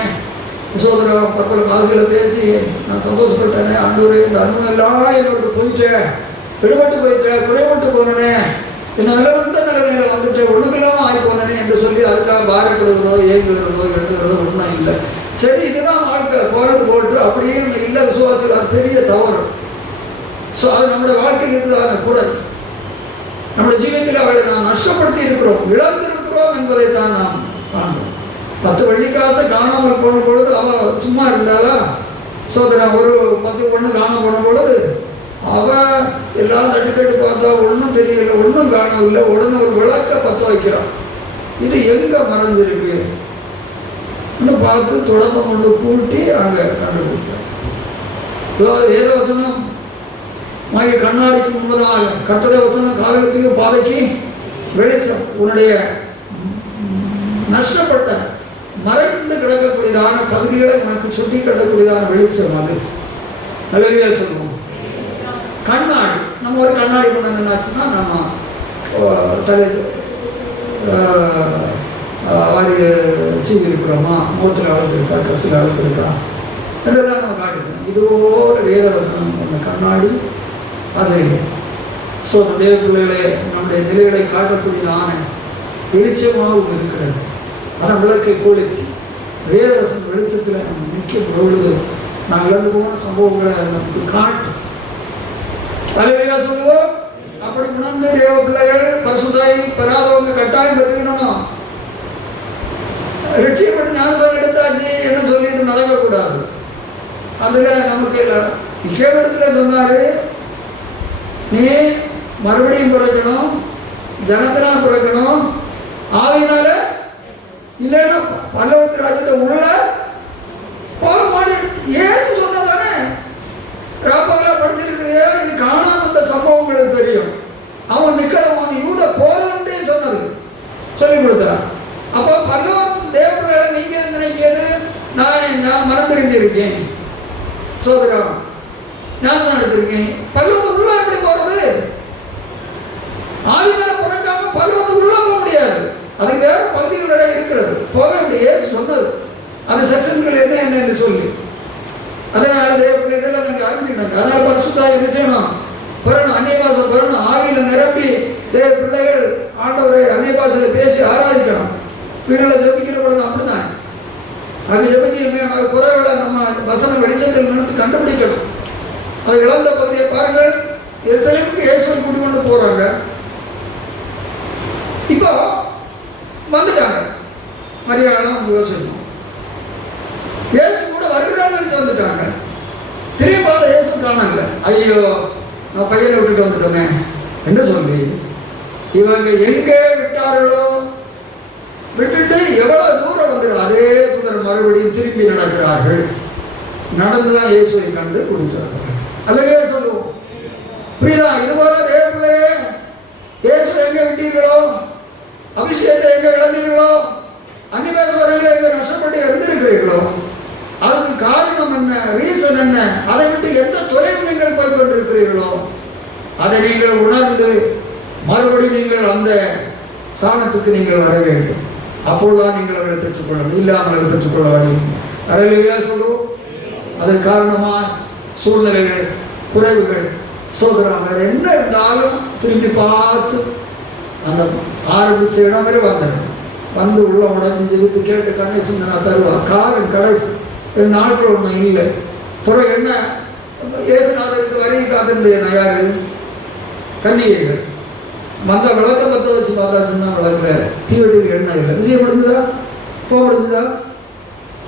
சோதரம் 10 மாசுகளை பேசி நான் சந்தோஷப்பட்டேனே. ஆண்டவரே இந்த அன்பு எல்லாம் என்னோட போயிட்டேன், விடுபட்டு போயிட்டேன், குறைபட்டு போனேனே, என்ன நிலவந்த நிலைமையில வந்துட்டு ஒழுங்கெல்லாம் ஆகி போனேனே என்று சொல்லி அதுக்காக பாரப்படுறதோ ஏங்குகிறதோ எழுதுகிறதோ ஒன்றும் இல்லை. சரி, இதுதான் வாழ்க்கை, போனது போட்டு அப்படியே இல்லை. விசுவாசிகள் அது பெரிய தவறு. ஸோ அது நம்முடைய வாழ்க்கையில் இருக்கிறதான கூட நம்முடைய ஜீவத்தில் அவளை நாம் நஷ்டப்படுத்தி இருக்கிறோம், இழந்திருக்கிறோம் என்பதை தான் நாம் காண்போம். 10 வெள்ளிக்காசை காணாமல் போன பொழுது அவள் சும்மா இருந்தாளா? சோதரன் ஒரு 10 பொண்ணு காணாமல் போன பொழுது அவன் எல்லாம் தட்டு பார்த்தா ஒன்றும் தெரியல, ஒன்றும் காணவில்லை. உடனே ஒரு விளக்க பற்ற வைக்கிறான். இது எங்கே மறைஞ்சிருக்கு இன்னும் பார்த்து தொடர்பம் கொண்டு கூட்டி அங்கே கண்டுபிடிக்கிறான். வேத வசனம் கண்ணாடிக்கு முன்பதாக கட்டளை வசனம் காலத்துக்கும் பாதைக்கு வெளிச்சம். உன்னுடைய நஷ்டப்பட்ட மறைந்து கிடக்கக்கூடியதான பகுதிகளை உனக்கு சுட்டி கட்டக்கூடியதான வெளிச்சம் அது. நல்ல சொல்லுவோம். கண்ணாடி, நம்ம ஒரு கண்ணாடி கொண்டு என்னாச்சுன்னா நம்ம வாரி சீவி இருக்கிறோமா, முகத்தில் அழுக்கு இருக்கா, ட்ரெஸ்ஸில் அழுக்கு இருக்கா இதெல்லாம் நம்ம காட்டிக்கணும். இதுவோட வேதவசனம் ஒன்று கண்ணாடி அது. ஸோ தேவ பிள்ளைகளே, நம்முடைய நிலைகளை காட்டக்கூடியதான வெளிச்சமாகவும் இருக்கிறது. அதான் விளக்கை கொளுத்தி வேதவசம் வெளிச்சத்தில் நம்ம நிற்கும் பொழுது நான் இழந்து போன சம்பவங்களை நமக்கு காட்டும். தலைவலியா சொல்லுவோம். அப்படி உணர்ந்து தேவ பிள்ளைகள் பரிசுத்தாய் பெறாதவங்க கட்டாயம் பெற்றுக்கணும். ரிட்சியப்பட்டு ஞானசாரம் எடுத்தாச்சு என்ன சொல்லிட்டு நடக்கக்கூடாது. அதில் நமக்கு கேவலத்தில் சொன்னார், நீ மறுபடியும் பிறக்கணும், ஜனத்தினால் பிறக்கணும், ஆவினால இல்லைன்னா பல்லவத்து ராஜ்யத்தை உள்ள போக மாட்டேன். ஏசு சொன்னதானே ராப்பாவில் படிச்சிருக்கிறியா? இது காணாம இந்த சம்பவங்களுக்கு தெரியும். அவன் நிக்கலவான் யூத போதே சொன்னது சொல்லி கொடுத்தான். அப்போ பல்லவன் தேவர்கள நீங்க நினைக்கிறது நான் மனம் திரும்பியிருக்கேன் சோதரம், நான் தான் எடுத்திருக்கேன். பல்லவன் உள்ள எப்படி போறது? ஆவினால பிறக்காம பல்லவன் உள்ள போக முடியாது. அதுக்கு வேற பகுதிகளே இருக்கிறது, போக முடியாது சொன்னது. அந்த செக்ஷன்கள் என்ன என்று சொல்லி அதனால தேவ பிள்ளைகள் நீங்கள் அறிஞ்சுக்கணும். அதனால பரிசுத்தாய் என்ன செய்யணும்? பிறணும், அந்நிய பாஷை பிறணும், ஆவியில் நிரம்பி தேவ பிள்ளைகள் ஆண்டவரை அந்நிய பாஷையில் பேசி ஆராதிக்கணும். வீடுகளில் ஜெபிக்கிற பொழுது அப்படிதான். அது ஜெபிக்க குறைகளை நம்ம வசன வெளிச்சத்தில் நிறுத்தி கண்டுபிடிக்கணும். அது இழந்த பகுதியை பாருங்கள். எருசலேமுக்கு இயேசுவை கூட்டிக் கொண்டு போறாங்க. இப்போ வந்துட்டாங்க. மரியாதை யோசிக்கணும். இயேசு கூட வருகிறாங்கன்னு வந்துட்டாங்க. திரும்பி பார்த்த இயேசு காணல. ஐயோ, நான் பையனை விட்டுட்டு வந்துட்டோமே என்ன சொல்லி இவங்க எங்கே விட்டார்களோ விட்டுட்டு எவ்வளவு தூரம் வந்துடும். அதே தூரம் மறுபடியும் திரும்பி நடக்கிறார்கள். நடந்துதான் இயேசுவை கண்டு குடித்தார்கள். அல்லவே சொல்லுவோம். புரியுதா? இதுபோல தேவர்களே, இயேசு எங்க விட்டீர்களோ, அபிஷேகத்தை எங்க இழந்தீர்களோ, அன்னிவேசவர்களை எங்க நஷ்டப்பட்டு இருந்திருக்கிறீர்களோ, அதுக்கு காரணம் என்ன, ரீசன் என்ன, அதை விட்டு எந்த தொலைவு நீங்கள் போய் கொண்டிருக்கிறீர்களோ அதை நீங்கள் உணர்ந்து மறுபடியும் நீங்கள் அந்த சாணத்துக்கு நீங்கள் வர வேண்டும். அப்பொழுதுதான் நீங்கள் அவர்களை பெற்றுக்கொள்ள வேண்டும். இல்லாமல் பெற்றுக்கொள்ள வேண்டும். அறையிலேயே சொல்லுவோம். அதன் காரணமாக சூழ்நிலைகள், குறைவுகள், சோதரம் வேறு என்ன இருந்தாலும் திரும்பி பார்த்து அந்த ஆரம்பித்த இடம் வரை வந்துடும். வந்து உள்ள உடஞ்சி ஜெபித்து கேட்டு கணேசன் நான் தருவா. காரன் கடைசி 2 நாட்கள் ஒன்றும் இல்லை. பிறகு என்ன, இயேசுநாதருக்கு வரி காத்திருந்தேன். நான் யாரு? கன்னிகைகள். மற்ற விளக்கம் பற்ற வச்சு பார்த்தாச்சுன்னா விளக்கல. தீவெட்டிக்கு எண்ணெய் இல்லை. விஷயம் முடிஞ்சுதா? போக முடிஞ்சுதா?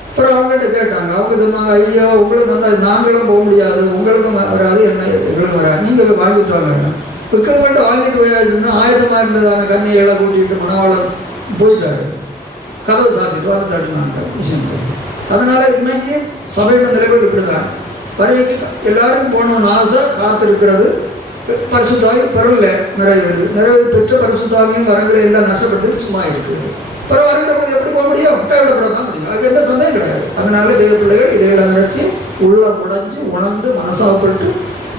அப்புறம் அவங்ககிட்ட கேட்டாங்க. அவங்க சொன்னாங்க, ஐயா உங்களுக்கு வந்தா நாங்களும் போக முடியாது, உங்களுக்கும் வராது, என்ன எங்களுக்கு வராது, நீங்கள் போய் வாங்கிட்டு வாங்க. விற்கிறவங்கள்ட்ட வாங்கிட்டு போயாச்சுன்னா ஆயத்தமாக இருந்ததான கன்னிகளை கூட்டிகிட்டு மணவாளர் போயிட்டாரு. கதவு சாத்திட்டு வந்து தட்டினாங்க விஷயம். அதனால இன்னைக்கு சபையோட நிலைகள் இப்படிதான். வரைக்கு எல்லாரும் போகணும்னு ஆசை காத்திருக்கிறது. பரிசுத்தாவி பெறல நிறைவு பெற்ற பரிசுத்தாவியும் வரங்களை எல்லாம் நஷ்டப்பட்டு சும்மா இருக்குது. பிறகு வருகிறவங்க எப்படி போக முடியும்? கைவிடப்பட தான் முடியும். அதுக்கு எந்த சந்தேகம் கிடையாது. அதனால தேவ பிள்ளைகள் இதையெல்லாம் நினைச்சு உள்ள உடைஞ்சு உணர்ந்து மனசாப்பட்டு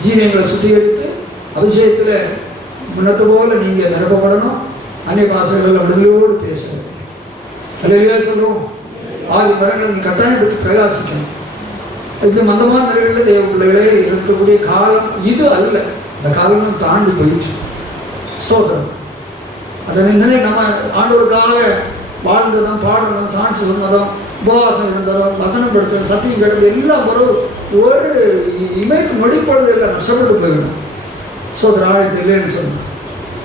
ஜீவியங்களை சுத்திகரித்து அபிஷேகத்தில் முன்னத்து போல நீங்கள் நிரப்பப்படணும். அன்னை பாசைகள் விடுதலையோடு பேசணும். அல்லேலூயா சொல்கிறோம். ஆதி மரங்களை நீ கட்டாயம் பெற்று பிரகாசிக்கணும். இது மந்தமான நிலைகளில் தேவ பிள்ளைகளே இருக்கக்கூடிய காலம் இது அல்ல. இந்த காலம் தாண்டி போயிட்டு சோதரம் அதை நின்று நம்ம ஆண்டவருக்காக வாழ்ந்ததும் பாடுறதும் சான்ஸ் சொன்னதும் உபவாசம் இருந்ததும் வசனம் படித்ததும் சத்தியம் கிடையாது எல்லாம் ஒரு இமைக்கு மொழிப்பொழுது எல்லாம் நஷ்டப்பட்டு போயிடணும். சோதர ஆழத்தில் இல்லைன்னு சொன்னோம்.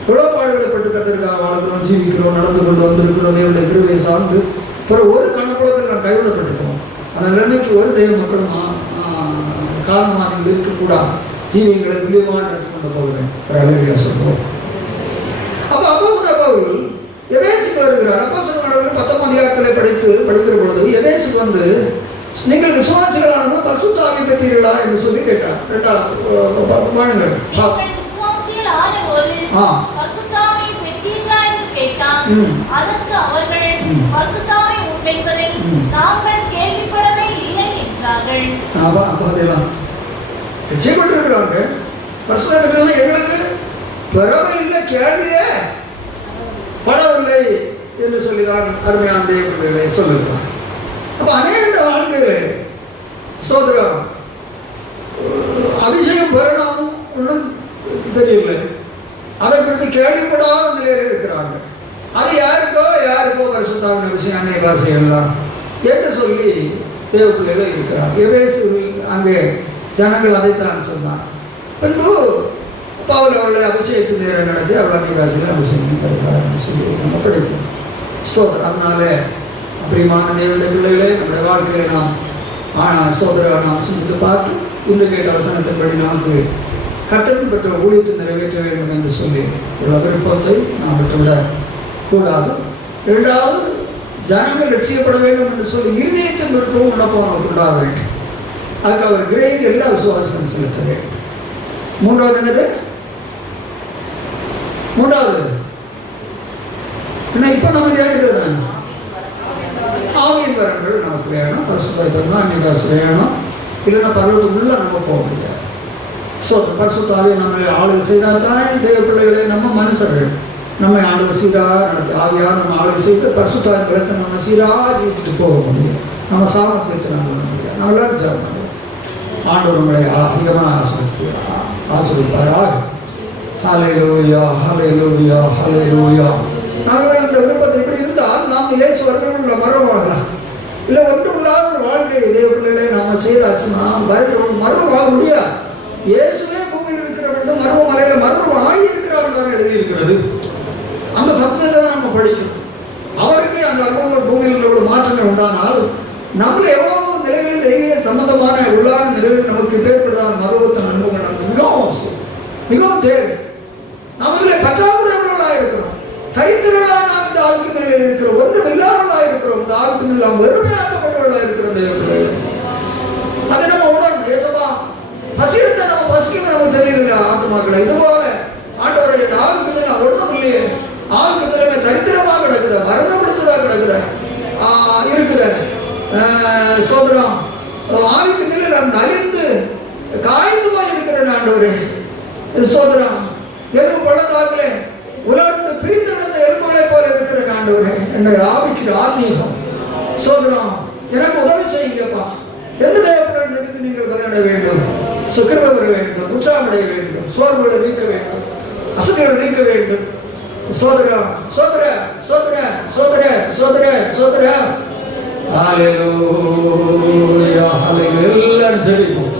குழப்பாடுகளை பட்டு கத்திற்காக வாழ்கிறோம், ஜீவிக்கிறோம், நடந்து கொண்டு வந்திருக்கிறோம். என்னுடைய கிருபையை சார்ந்து பிறகு ஒரு கணக்குளத்தில் நான் கைவிடப்பட்டுட்டோம். அந்த நிலைமைக்கு ஒரு தெய்வ மக்களும் காரணமாக நீங்கள் இருக்கக்கூடாது. ஜீவியங்களை துல்லியமாக நடத்தி கொண்டு போகிறேன். அழகியா சொல்றோம். அப்போ அப்போஸ்தலர் பவுல் எபேசுக்கு வருகிறார். அப்போஸ்தலர் நடவடிக்கைகள் 19 அதிகாரத்தில் படிக்கிற பொழுது எபேசுக்கு வந்து நீங்கள் விசுவாசிகளான பரிசுத்த ஆவி பெற்றீர்களா என்று சொல்லி கேட்டார். 2 வாழுங்கள். அதற்கு அவர்கள் பரிசுத்தாவி உண்டென்பதை நாங்கள் கேள்விப்படவே இல்லை என்றார்கள். பரிசுத்தாவி எங்களுக்கு பெறவே இல்லை கேள்வியே. படவில்லை என்று சொல்லுகிறார் அருமையான தேவர்களே சொல்லுகிறார். அப்ப அநேக வாழ்க்கையில சோதரம் அபிஷேகம் பெறணும் ஒன்றும் தெரியல, அதை குறித்து கேள்விப்படாத நிலையில் இருக்கிறாங்க. அது யாருக்கோ பரிசுத்தாவின் விஷயம் அன்னை பாஷைகள்லாம் என்று சொல்லி தேவ பிள்ளைகள் இருக்கிறார். எபேசுவில் அங்கே ஜனங்கள் அதைத்தான் சொன்னார். பின்பு பவுல் அவளை அபிஷேகத்து நேரம் நடத்தி அவள் அன்னை பாஷையில் அபிஷேகம் கிடைக்கிறார் சொல்லி நம்ம படிக்கும் ஸ்தோத்திரம். அதனால அப்படிமான தேவனுடைய பிள்ளைகளே நம்முடைய வாழ்க்கையில நாம் சோதரவை நாம் சிந்தித்து பார்த்து இன்று கேட்ட வசனத்தின்படி நமக்கு கர்த்தரின் பெற்ற ஊழியத்தை நிறைவேற்ற வேண்டும் என்று சொல்லி ஒரு விருப்பத்தை நாம் விட்டுவிடக் கூடாது. இரண்டாவது, ஜனங்கள் ரட்சிக்கப்பட வேண்டும் என்று சொல்லி இருதயத்தின் விருப்பம் விண்ணப்பம் நமக்கு உண்டாக வேண்டும். அதுக்கு அவர் கிரேயில் எல்லா விசுவாசமும் செலுத்த வேண்டும். மூன்றாவது என்னது? மூன்றாவது இப்போ நம்ம தியானிக்கிறது ஆவியின் வரங்கள் நமக்கு வேணும். பரிசுத்தம் அன்னிகாசு வேணும், இல்லைன்னா பருவத்துக்குள்ள நம்ம போக முடியாது. ஸோ பரிசுத்தாவியை நம்ம ஆளுகை செய்தால் தான் தேவ பிள்ளைகளை நம்ம மனுஷர்கள் நம்ம ஆளுகை சீராக நடத்தி ஆவியாக நம்ம ஆளுகை செய்து பரிசுத்தாவின் பலத்தை நம்ம சீராக ஜீவித்துட்டு போக முடியும். நம்ம சாமர்த்தியத்தை நம்ம பண்ண முடியாது. நம்ம எல்லாரும் ஜெபம் பண்ணுவோம். ஆண்டவர் நம்மளை அதிகமாக ஆசிர்வதிப்பாராக. ஹல்லேலூயா, ஹல்லேலூயா, ஹல்லேலூயா. நாங்கள் இந்த விருப்பத்தை இப்படி இருந்தால் நாம் இயேசு வருகிறவங்களை மரணமாகலாம். இல்லை ஒன்றும் இல்லாத ஒரு வாழ்க்கை தேவ பிள்ளைகளை நாம் செய்தாச்சுன்னா மரணம் ஆக முடியாது. இயேசுவே பூமியில் இருக்கிறவர்கள் மர்ம மலையில மர்மம் ஆகியிருக்கிறார்கள் தான் எழுதியிருக்கிறது. அந்த சப்ஜெக்டை தான் நம்ம படிக்கணும். அவருக்கு அந்த அனுபவங்கள் பூமியில் ஒரு மாற்றங்கள் உண்டானால் நம்மள எவ்வளவு நிலைகளில் தெய்வீக சம்பந்தமான உள்ளான நிலைகளில் நமக்கு ஏற்படுதான மருவத்தின் அனுபவங்கள் நமக்கு மிகவும் அவசியம், மிகவும் தேவை. நம்மளே பற்றாக்குறைகளாக இருக்கிறோம், தரித்திரர்களாக நாம் இந்த ஆளுக்கு நிலையில் இருக்கிறோம், ஒன்றும் இல்லாதவர்களாக இருக்கிறோம். இந்த ஆளுக்கு எல்லாம் வெறுமையாக்கப்பட்டவர்களாக இருக்கிறோம். அதை நம்ம உணர்ந்து ஏசப்பா பசியத்தை நம்ம பசிக்கும் நமக்கு தெரியுது. ஆத்மாக்களை இதுபோல ஆண்டவரை ஆளுக்கு நான் ஒன்றும் இல்லையே, ஆளுக்கு தலைமை தரித்திரமாக கிடக்குத, மரணம் பிடிச்சதா கிடக்குத இருக்குத சோதரம் ஆளுக்கு நிலை நான் நலிந்து காய்ந்துமா இருக்கிறேன். ஆண்டவரே சோதரம் எலும்பு பள்ளத்தாக்கிலே உலர்ந்து பிரிந்து நடந்த எலும்புகளை போல இருக்கிற ஆண்டவரே, என்னை ஆவிக்கு ஆத்மீகம் சோதரம் எனக்கு உதவி செய்யுங்கப்பா. எந்த தேவப்பிள்ளைகள் இருந்து நீங்கள் விளையாட வேண்டும், சுக்கிரவை பெற வேண்டும், உற்சாகமடைய வேண்டும், சோர்வுகளை நீக்க வேண்டும், அசுத்தங்களை நீக்க வேண்டும். சோதரா சோதர சோதர சோதர சோதர சோதர ஹல்லேலூயா, ஹல்லேலூயா. எல்லாரும் ஜெபிப்போம்,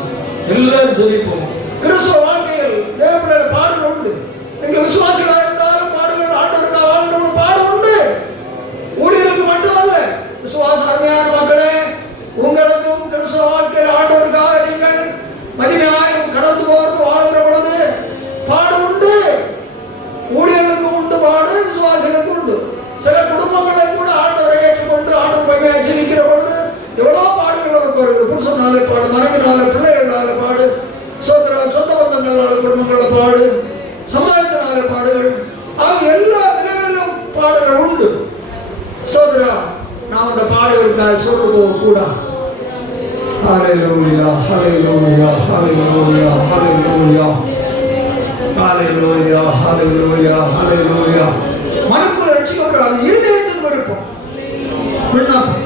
எல்லாரும் ஜெபிப்போம். கிறிஸ்துவ வாழ்க்கையில் தேவப்பிள்ளைகள் பாடல் உண்டு. நீங்கள் விசுவாசிகளாக இருந்தாலும் பாடுகள், ஆண்டவருக்காக வாழ்கிறவங்க பாடம் உண்டு. ஊழியர்களுக்கு மட்டுமல்ல, விசுவாச அருமையான மக்களே, உங்களுக்கும் கிறிஸ்துவ வாழ்க்கையில் ஆண்டவருக்காக நீங்கள் மகிமையாயும் கடந்து போவது வாழ்கிற பொழுது பாடு உண்டு. ஊழியர்களுக்கு உண்டு பாடு, விசுவாசிகளுக்கு உண்டு. சில குடும்பங்களை கூட ஆண்டவரை ஏற்றுக்கொண்டு ஆண்டவர் மகிமையை ஜீவிக்கிற பொழுது எவ்வளோ பாடுகள் நமக்கு வருது. புருஷனாலே பாடு, மனைவினால, பிள்ளைகளால பாடு, சொந்த பந்தங்களால குடும்பங்கள பாடு, சமுதாயத்தினால பாடுகள், ஆக எல்லா நிலைகளிலும் பாடுகள் உண்டு. சோதரா நாம் அந்த பாடுகளுக்காக சொல்ல போகக்கூடாது. ஹல்லேலூயா, ஹல்லேலூயா, ஹல்லேலூயா, ஹல்லேலூயா, ஹல்லேலூயா, ஹல்லேலூயா, ஹல்லேலூயா. மனக்குள்ள ரட்சிக்கப்படாது இருதயத்தின் விருப்பம் விண்ணப்பம்.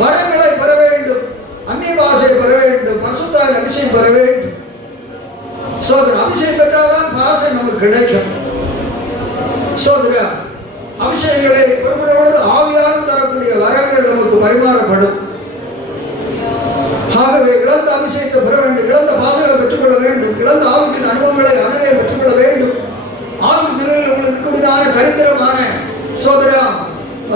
வரங்களை பெற வேண்டும், அந்நிய பாஷையை பெற வேண்டும், பரிசுத்தாவின் அபிஷேகம் பெற வேண்டும். சோதரா அபிஷேகம் பெற்றால்தான் பாஷை நமக்கு கிடைக்கும். சோதரா அபிஷேகங்களை பெறும்பொழுது ஆவியாரும் தரக்கூடிய வரங்கள் நமக்கு பரிமாறப்படும். ஆகவே இழந்த அபிஷேகத்தை பெற வேண்டும், இழந்த பாசங்களை பெற்றுக்கொள்ள வேண்டும், இழந்த ஆவிக்கின் அனுபவங்களை அனைவரை பெற்றுக்கொள்ள வேண்டும். ஆவின் நிலையில் உங்களுக்கு இருக்கக்கூடியதான கரித்திரமான சோதரா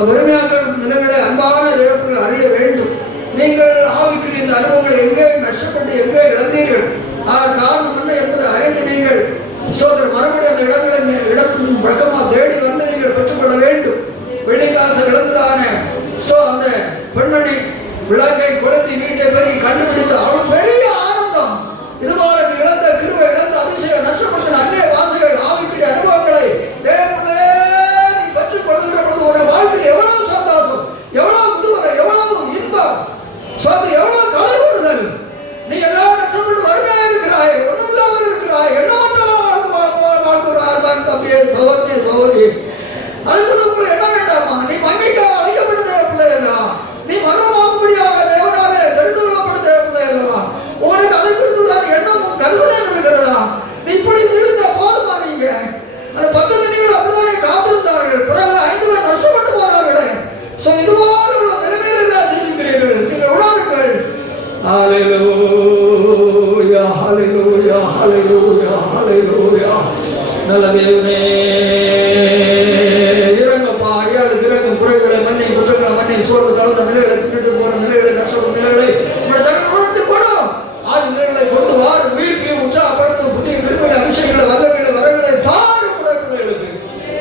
வறுமையாக்கள் நிலைகளை அன்பான தேவர்கள் அறிய வேண்டும். நீங்கள் ஆவிக்கு இந்த அனுபவங்களை எங்கே நஷ்டப்பட்டு எங்கே இழந்தீர்கள், காரணம் என்ன என்பதை அறிந்து நீங்கள் சோதர மறுபடியும் அந்த இடத்தின் பழக்கமாக தேடி வந்து நீங்கள் பெற்றுக்கொள்ள வேண்டும். வெள்ளிக்காசை இழந்ததான அந்த பெண்மணி விளக்கை கொளுத்தி வீட்டை பெருகி கண்டுபிடித்து அவள் பெரிய ஆனந்தம். இதுபோல இழந்த கிருபை, இழந்த அதிசயம், நஷ்டப்படுத்தின அந்நிய வாசைகள், ஆவிக்குரிய அனுபவங்களை தேவனே நீ பெற்றுக் கொள்கிற பொழுது உடைய வாழ்க்கையில் எவ்வளவு சந்தோஷம், எவ்வளவு முதுவரை, எவ்வளவு இன்பம், எவ்வளவு கலைவிடுதல். நீ எல்லாம் நஷ்டப்பட்டு வறுமையாக இருக்கிறாய், ஒன்றுமில்லாமல் இருக்கிறாய், என்ன வாழ்த்துகிறார் தம்பியே, சோதனை நல்ல தேவனே இறங்கப்பா. அடியாளுக்கு இறங்கும், குறைகளை மன்னி, குற்றங்களை மன்னி, சோர்வு தளர்ந்த நிலைகளை, பின்னிட்டு போற நிலைகளை, கஷ்டப்பட்ட நிலைகளை உங்களுடைய தகவலுக்கு கொடும். ஆதி நிலைகளை கொண்டு வார், உயிர்ப்பையும் உற்சாகப்படுத்தும், புதிய திருமண அபிஷேகங்களை, வல்லமைகளை, வரங்களை தாரும் பிள்ளைகளுக்கு.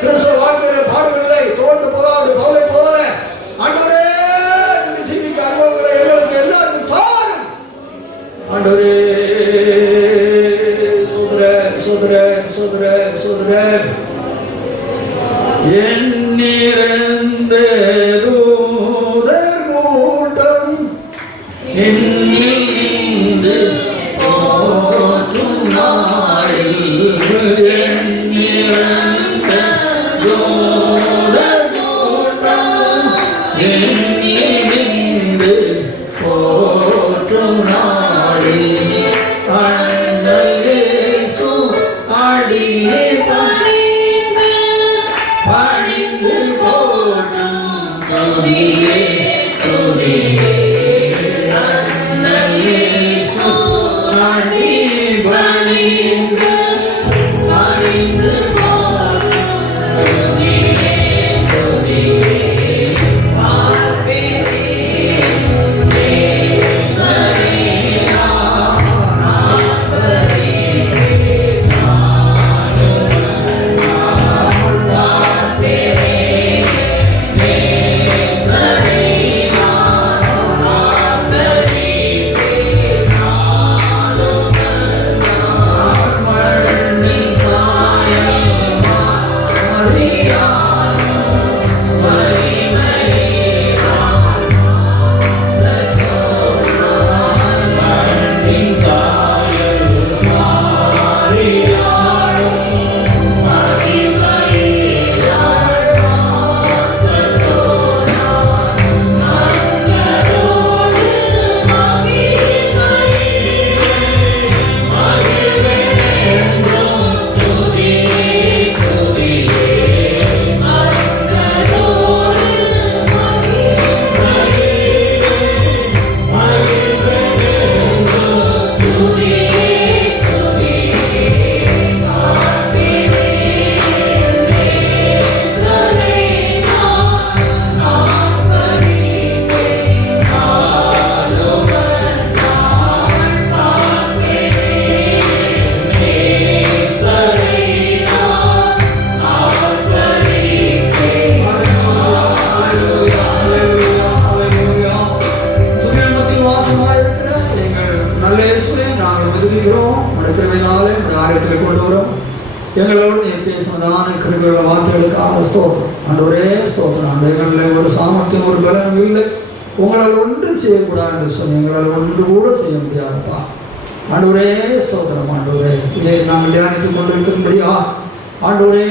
கிறிஸ்துவ வாழ்க்கையில பாடுகளை தோண்டு போகாது பவுலை போல ஆண்டவரே ஜீவிக்க அனுபவங்களை எங்களுக்கு எல்லாருக்கும் தாரும் ஆண்டவரே. சோதர எண்ணிறந்த தூதர் கூட்டம் எண்ணில் நின்று போற்றும் நாளில் எண்ணிறந்த தூதர் கூட்டம் எண்ணில் நின்று போற்றும் நாளில் பணிந்து போற்றும் துதியே துதியே அன்னலேசு அடி பணிந்து பணிந்து போற்றும் துதியே துதியே பார்ப்பேனே நேசரேனா நாற்பதே எங்களோடு நீ பேசுவதான கிருபையுள்ள வார்த்தைகளுக்காக ஸ்தோத்திரம் ஆண்டவரே. ஸ்தோத்திரம் ஆண்டுகளில் ஒரு சாமர்த்தியம் ஒரு பலனும் இல்லை. உங்களால் ஒன்றும் செய்யக்கூடாது என்று சொல்லி எங்களால் ஒன்று கூட செய்ய முடியாதுப்பா ஆண்டவரே. ஸ்தோத்திரம் ஆண்டவரே. இதை நாங்கள் தியானித்துக் கொண்டிருக்கும்படியா ஆண்டவரே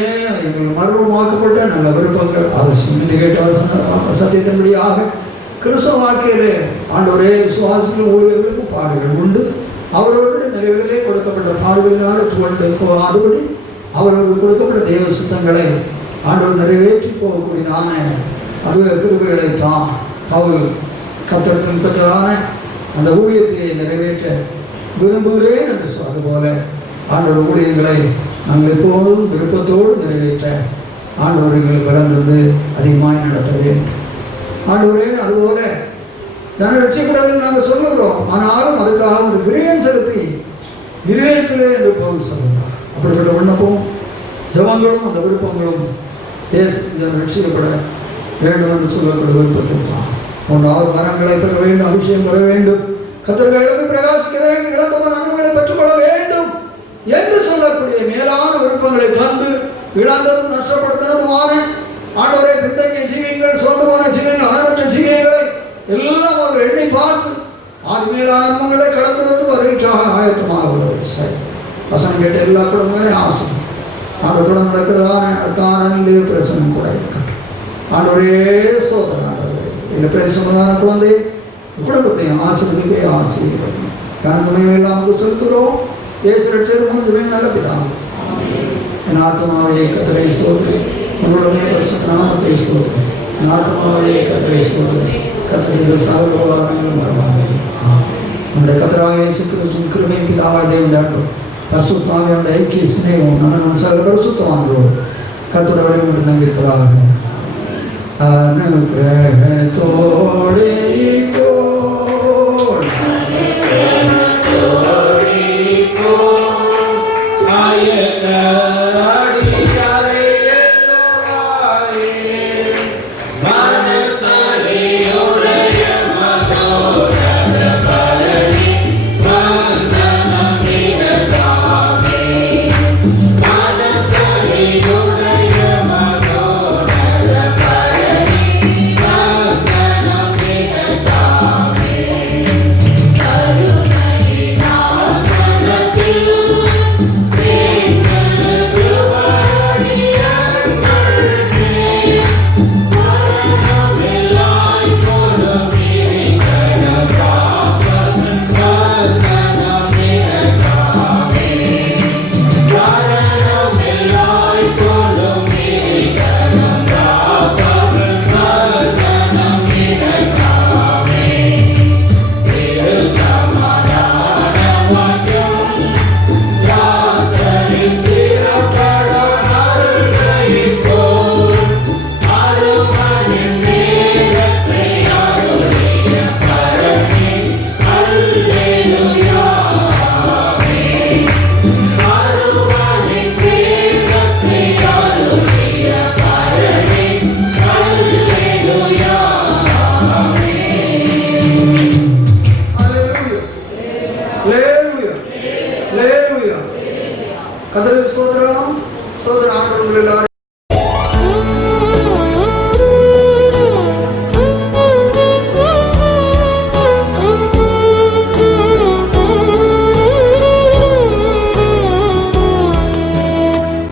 எங்கள் மர்மமாக்கப்பட்ட நல்ல விருப்பங்கள் அவசியம் என்று கேட்டால் சத்தியத்தின்படியாக கிறிஸ்தவ வாழ்க்கையிலே ஆண்டவரே விசுவாசிகள் ஊழியர்களுக்கு பாடுகள் உண்டு. அவர்களுடைய நிறைவுகளே கொடுக்கப்பட்ட பாடுகளினால் துவண்டு போகாதபடி அவர்களுக்கு கொடுக்கப்பட்ட தேவ சித்தங்களை ஆண்டவர் நிறைவேற்றி போகக்கூடியதான கிருபைகளை தான் அவர் கத்தத்தில் பெற்றதான அந்த ஊழியத்தை நிறைவேற்ற விரும்புகிறேன் என்று அதுபோல ஆண்டவர் ஊழியங்களை நாங்கள் எப்போதும் விருப்பத்தோடு நிறைவேற்ற ஆண்டவர்களை பிறந்தது அதிகமாக நடத்த வேண்டும் ஆண்டவரே. அதுபோல ஜன ரட்சிக்கப்படவில்லை நாங்கள் சொல்லுகிறோம், ஆனாலும் அதுக்காக ஒரு கிரயம் செலுத்தி விவேகத்திலே என்று போல் சொல்லுகிறார். அப்படிப்பட்ட விண்ணப்பம் ஜபங்களும் அந்த விருப்பங்களும் தேசத்தில் ஜன ரட்சிக்கப்பட வேண்டும் என்று சொல்லப்பட்ட விருப்பத்தை தான். 3 வரங்களை பெற வேண்டும், அபிஷேகம் பெற வேண்டும், கர்த்தருக்கு எழுப்பி பிரகாசிக்க வேண்டும், இழந்தவன் நன்மைகளை பெற்றுக்கொள்ள வேண்டும் என்று சொல்லக்கூடிய மேலான விருப்பங்களை தந்து இழந்ததும் நஷ்டப்படுத்தினதுமான ஆண்டவரை பின்தங்கிய ஜீவியங்கள், சொந்தமான ஜீவியங்கள், அனவற்ற ஜீவியங்களை எல்லாம் அவர் எண்ணி பார்த்து ஆத்மீக நன்மைகளை கடந்து வந்து வருகைக்காக ஆயத்தமாக உள்ளது. சரி, பசங்க கேட்ட எல்லா குடும்பங்களையும் ஆசும் ஆண்டத்துடன் நடக்கிறதான தானே பிரச்சனை கூட இருக்கட்டும். ஆண்டவரே ஸ்தோத்திரம். ஆண்டவரே இந்த பிரச்சனையான குழந்தை குடும்பத்தையும் ஆசிரியர்களே ஆசீர்வதியும் கனத்துணையும் இல்லாமல் செலுத்துகிறோம். இயேசு ரட்சகர் முடிஞ்சவே நல்ல பிதாவே. என் ஆத்மாவே கர்த்தரை ஸ்தோத்திரி, உங்களுடைய பரிசுத்த நாமத்தை ஸ்தோத்திரி. என் ஆத்மாவே கர்த்தரை ஸ்தோத்திரி, கர்த்தருக்கு சகலோகங்களும் வரவாங்க. நம்முடைய கர்த்தராகிய இயேசு கிறிஸ்துவின் கிருபையும் பிதாவாகிய தேவனுடைய அன்பும் பரிசுத்தாவியோட ஐக்கிய சிநேகம் நம்ம சகல பரிசுத்தவான்களோடு கர்த்தருடைய வழிபாடு இருப்பதாக. அனுக்கிரகத்தோடே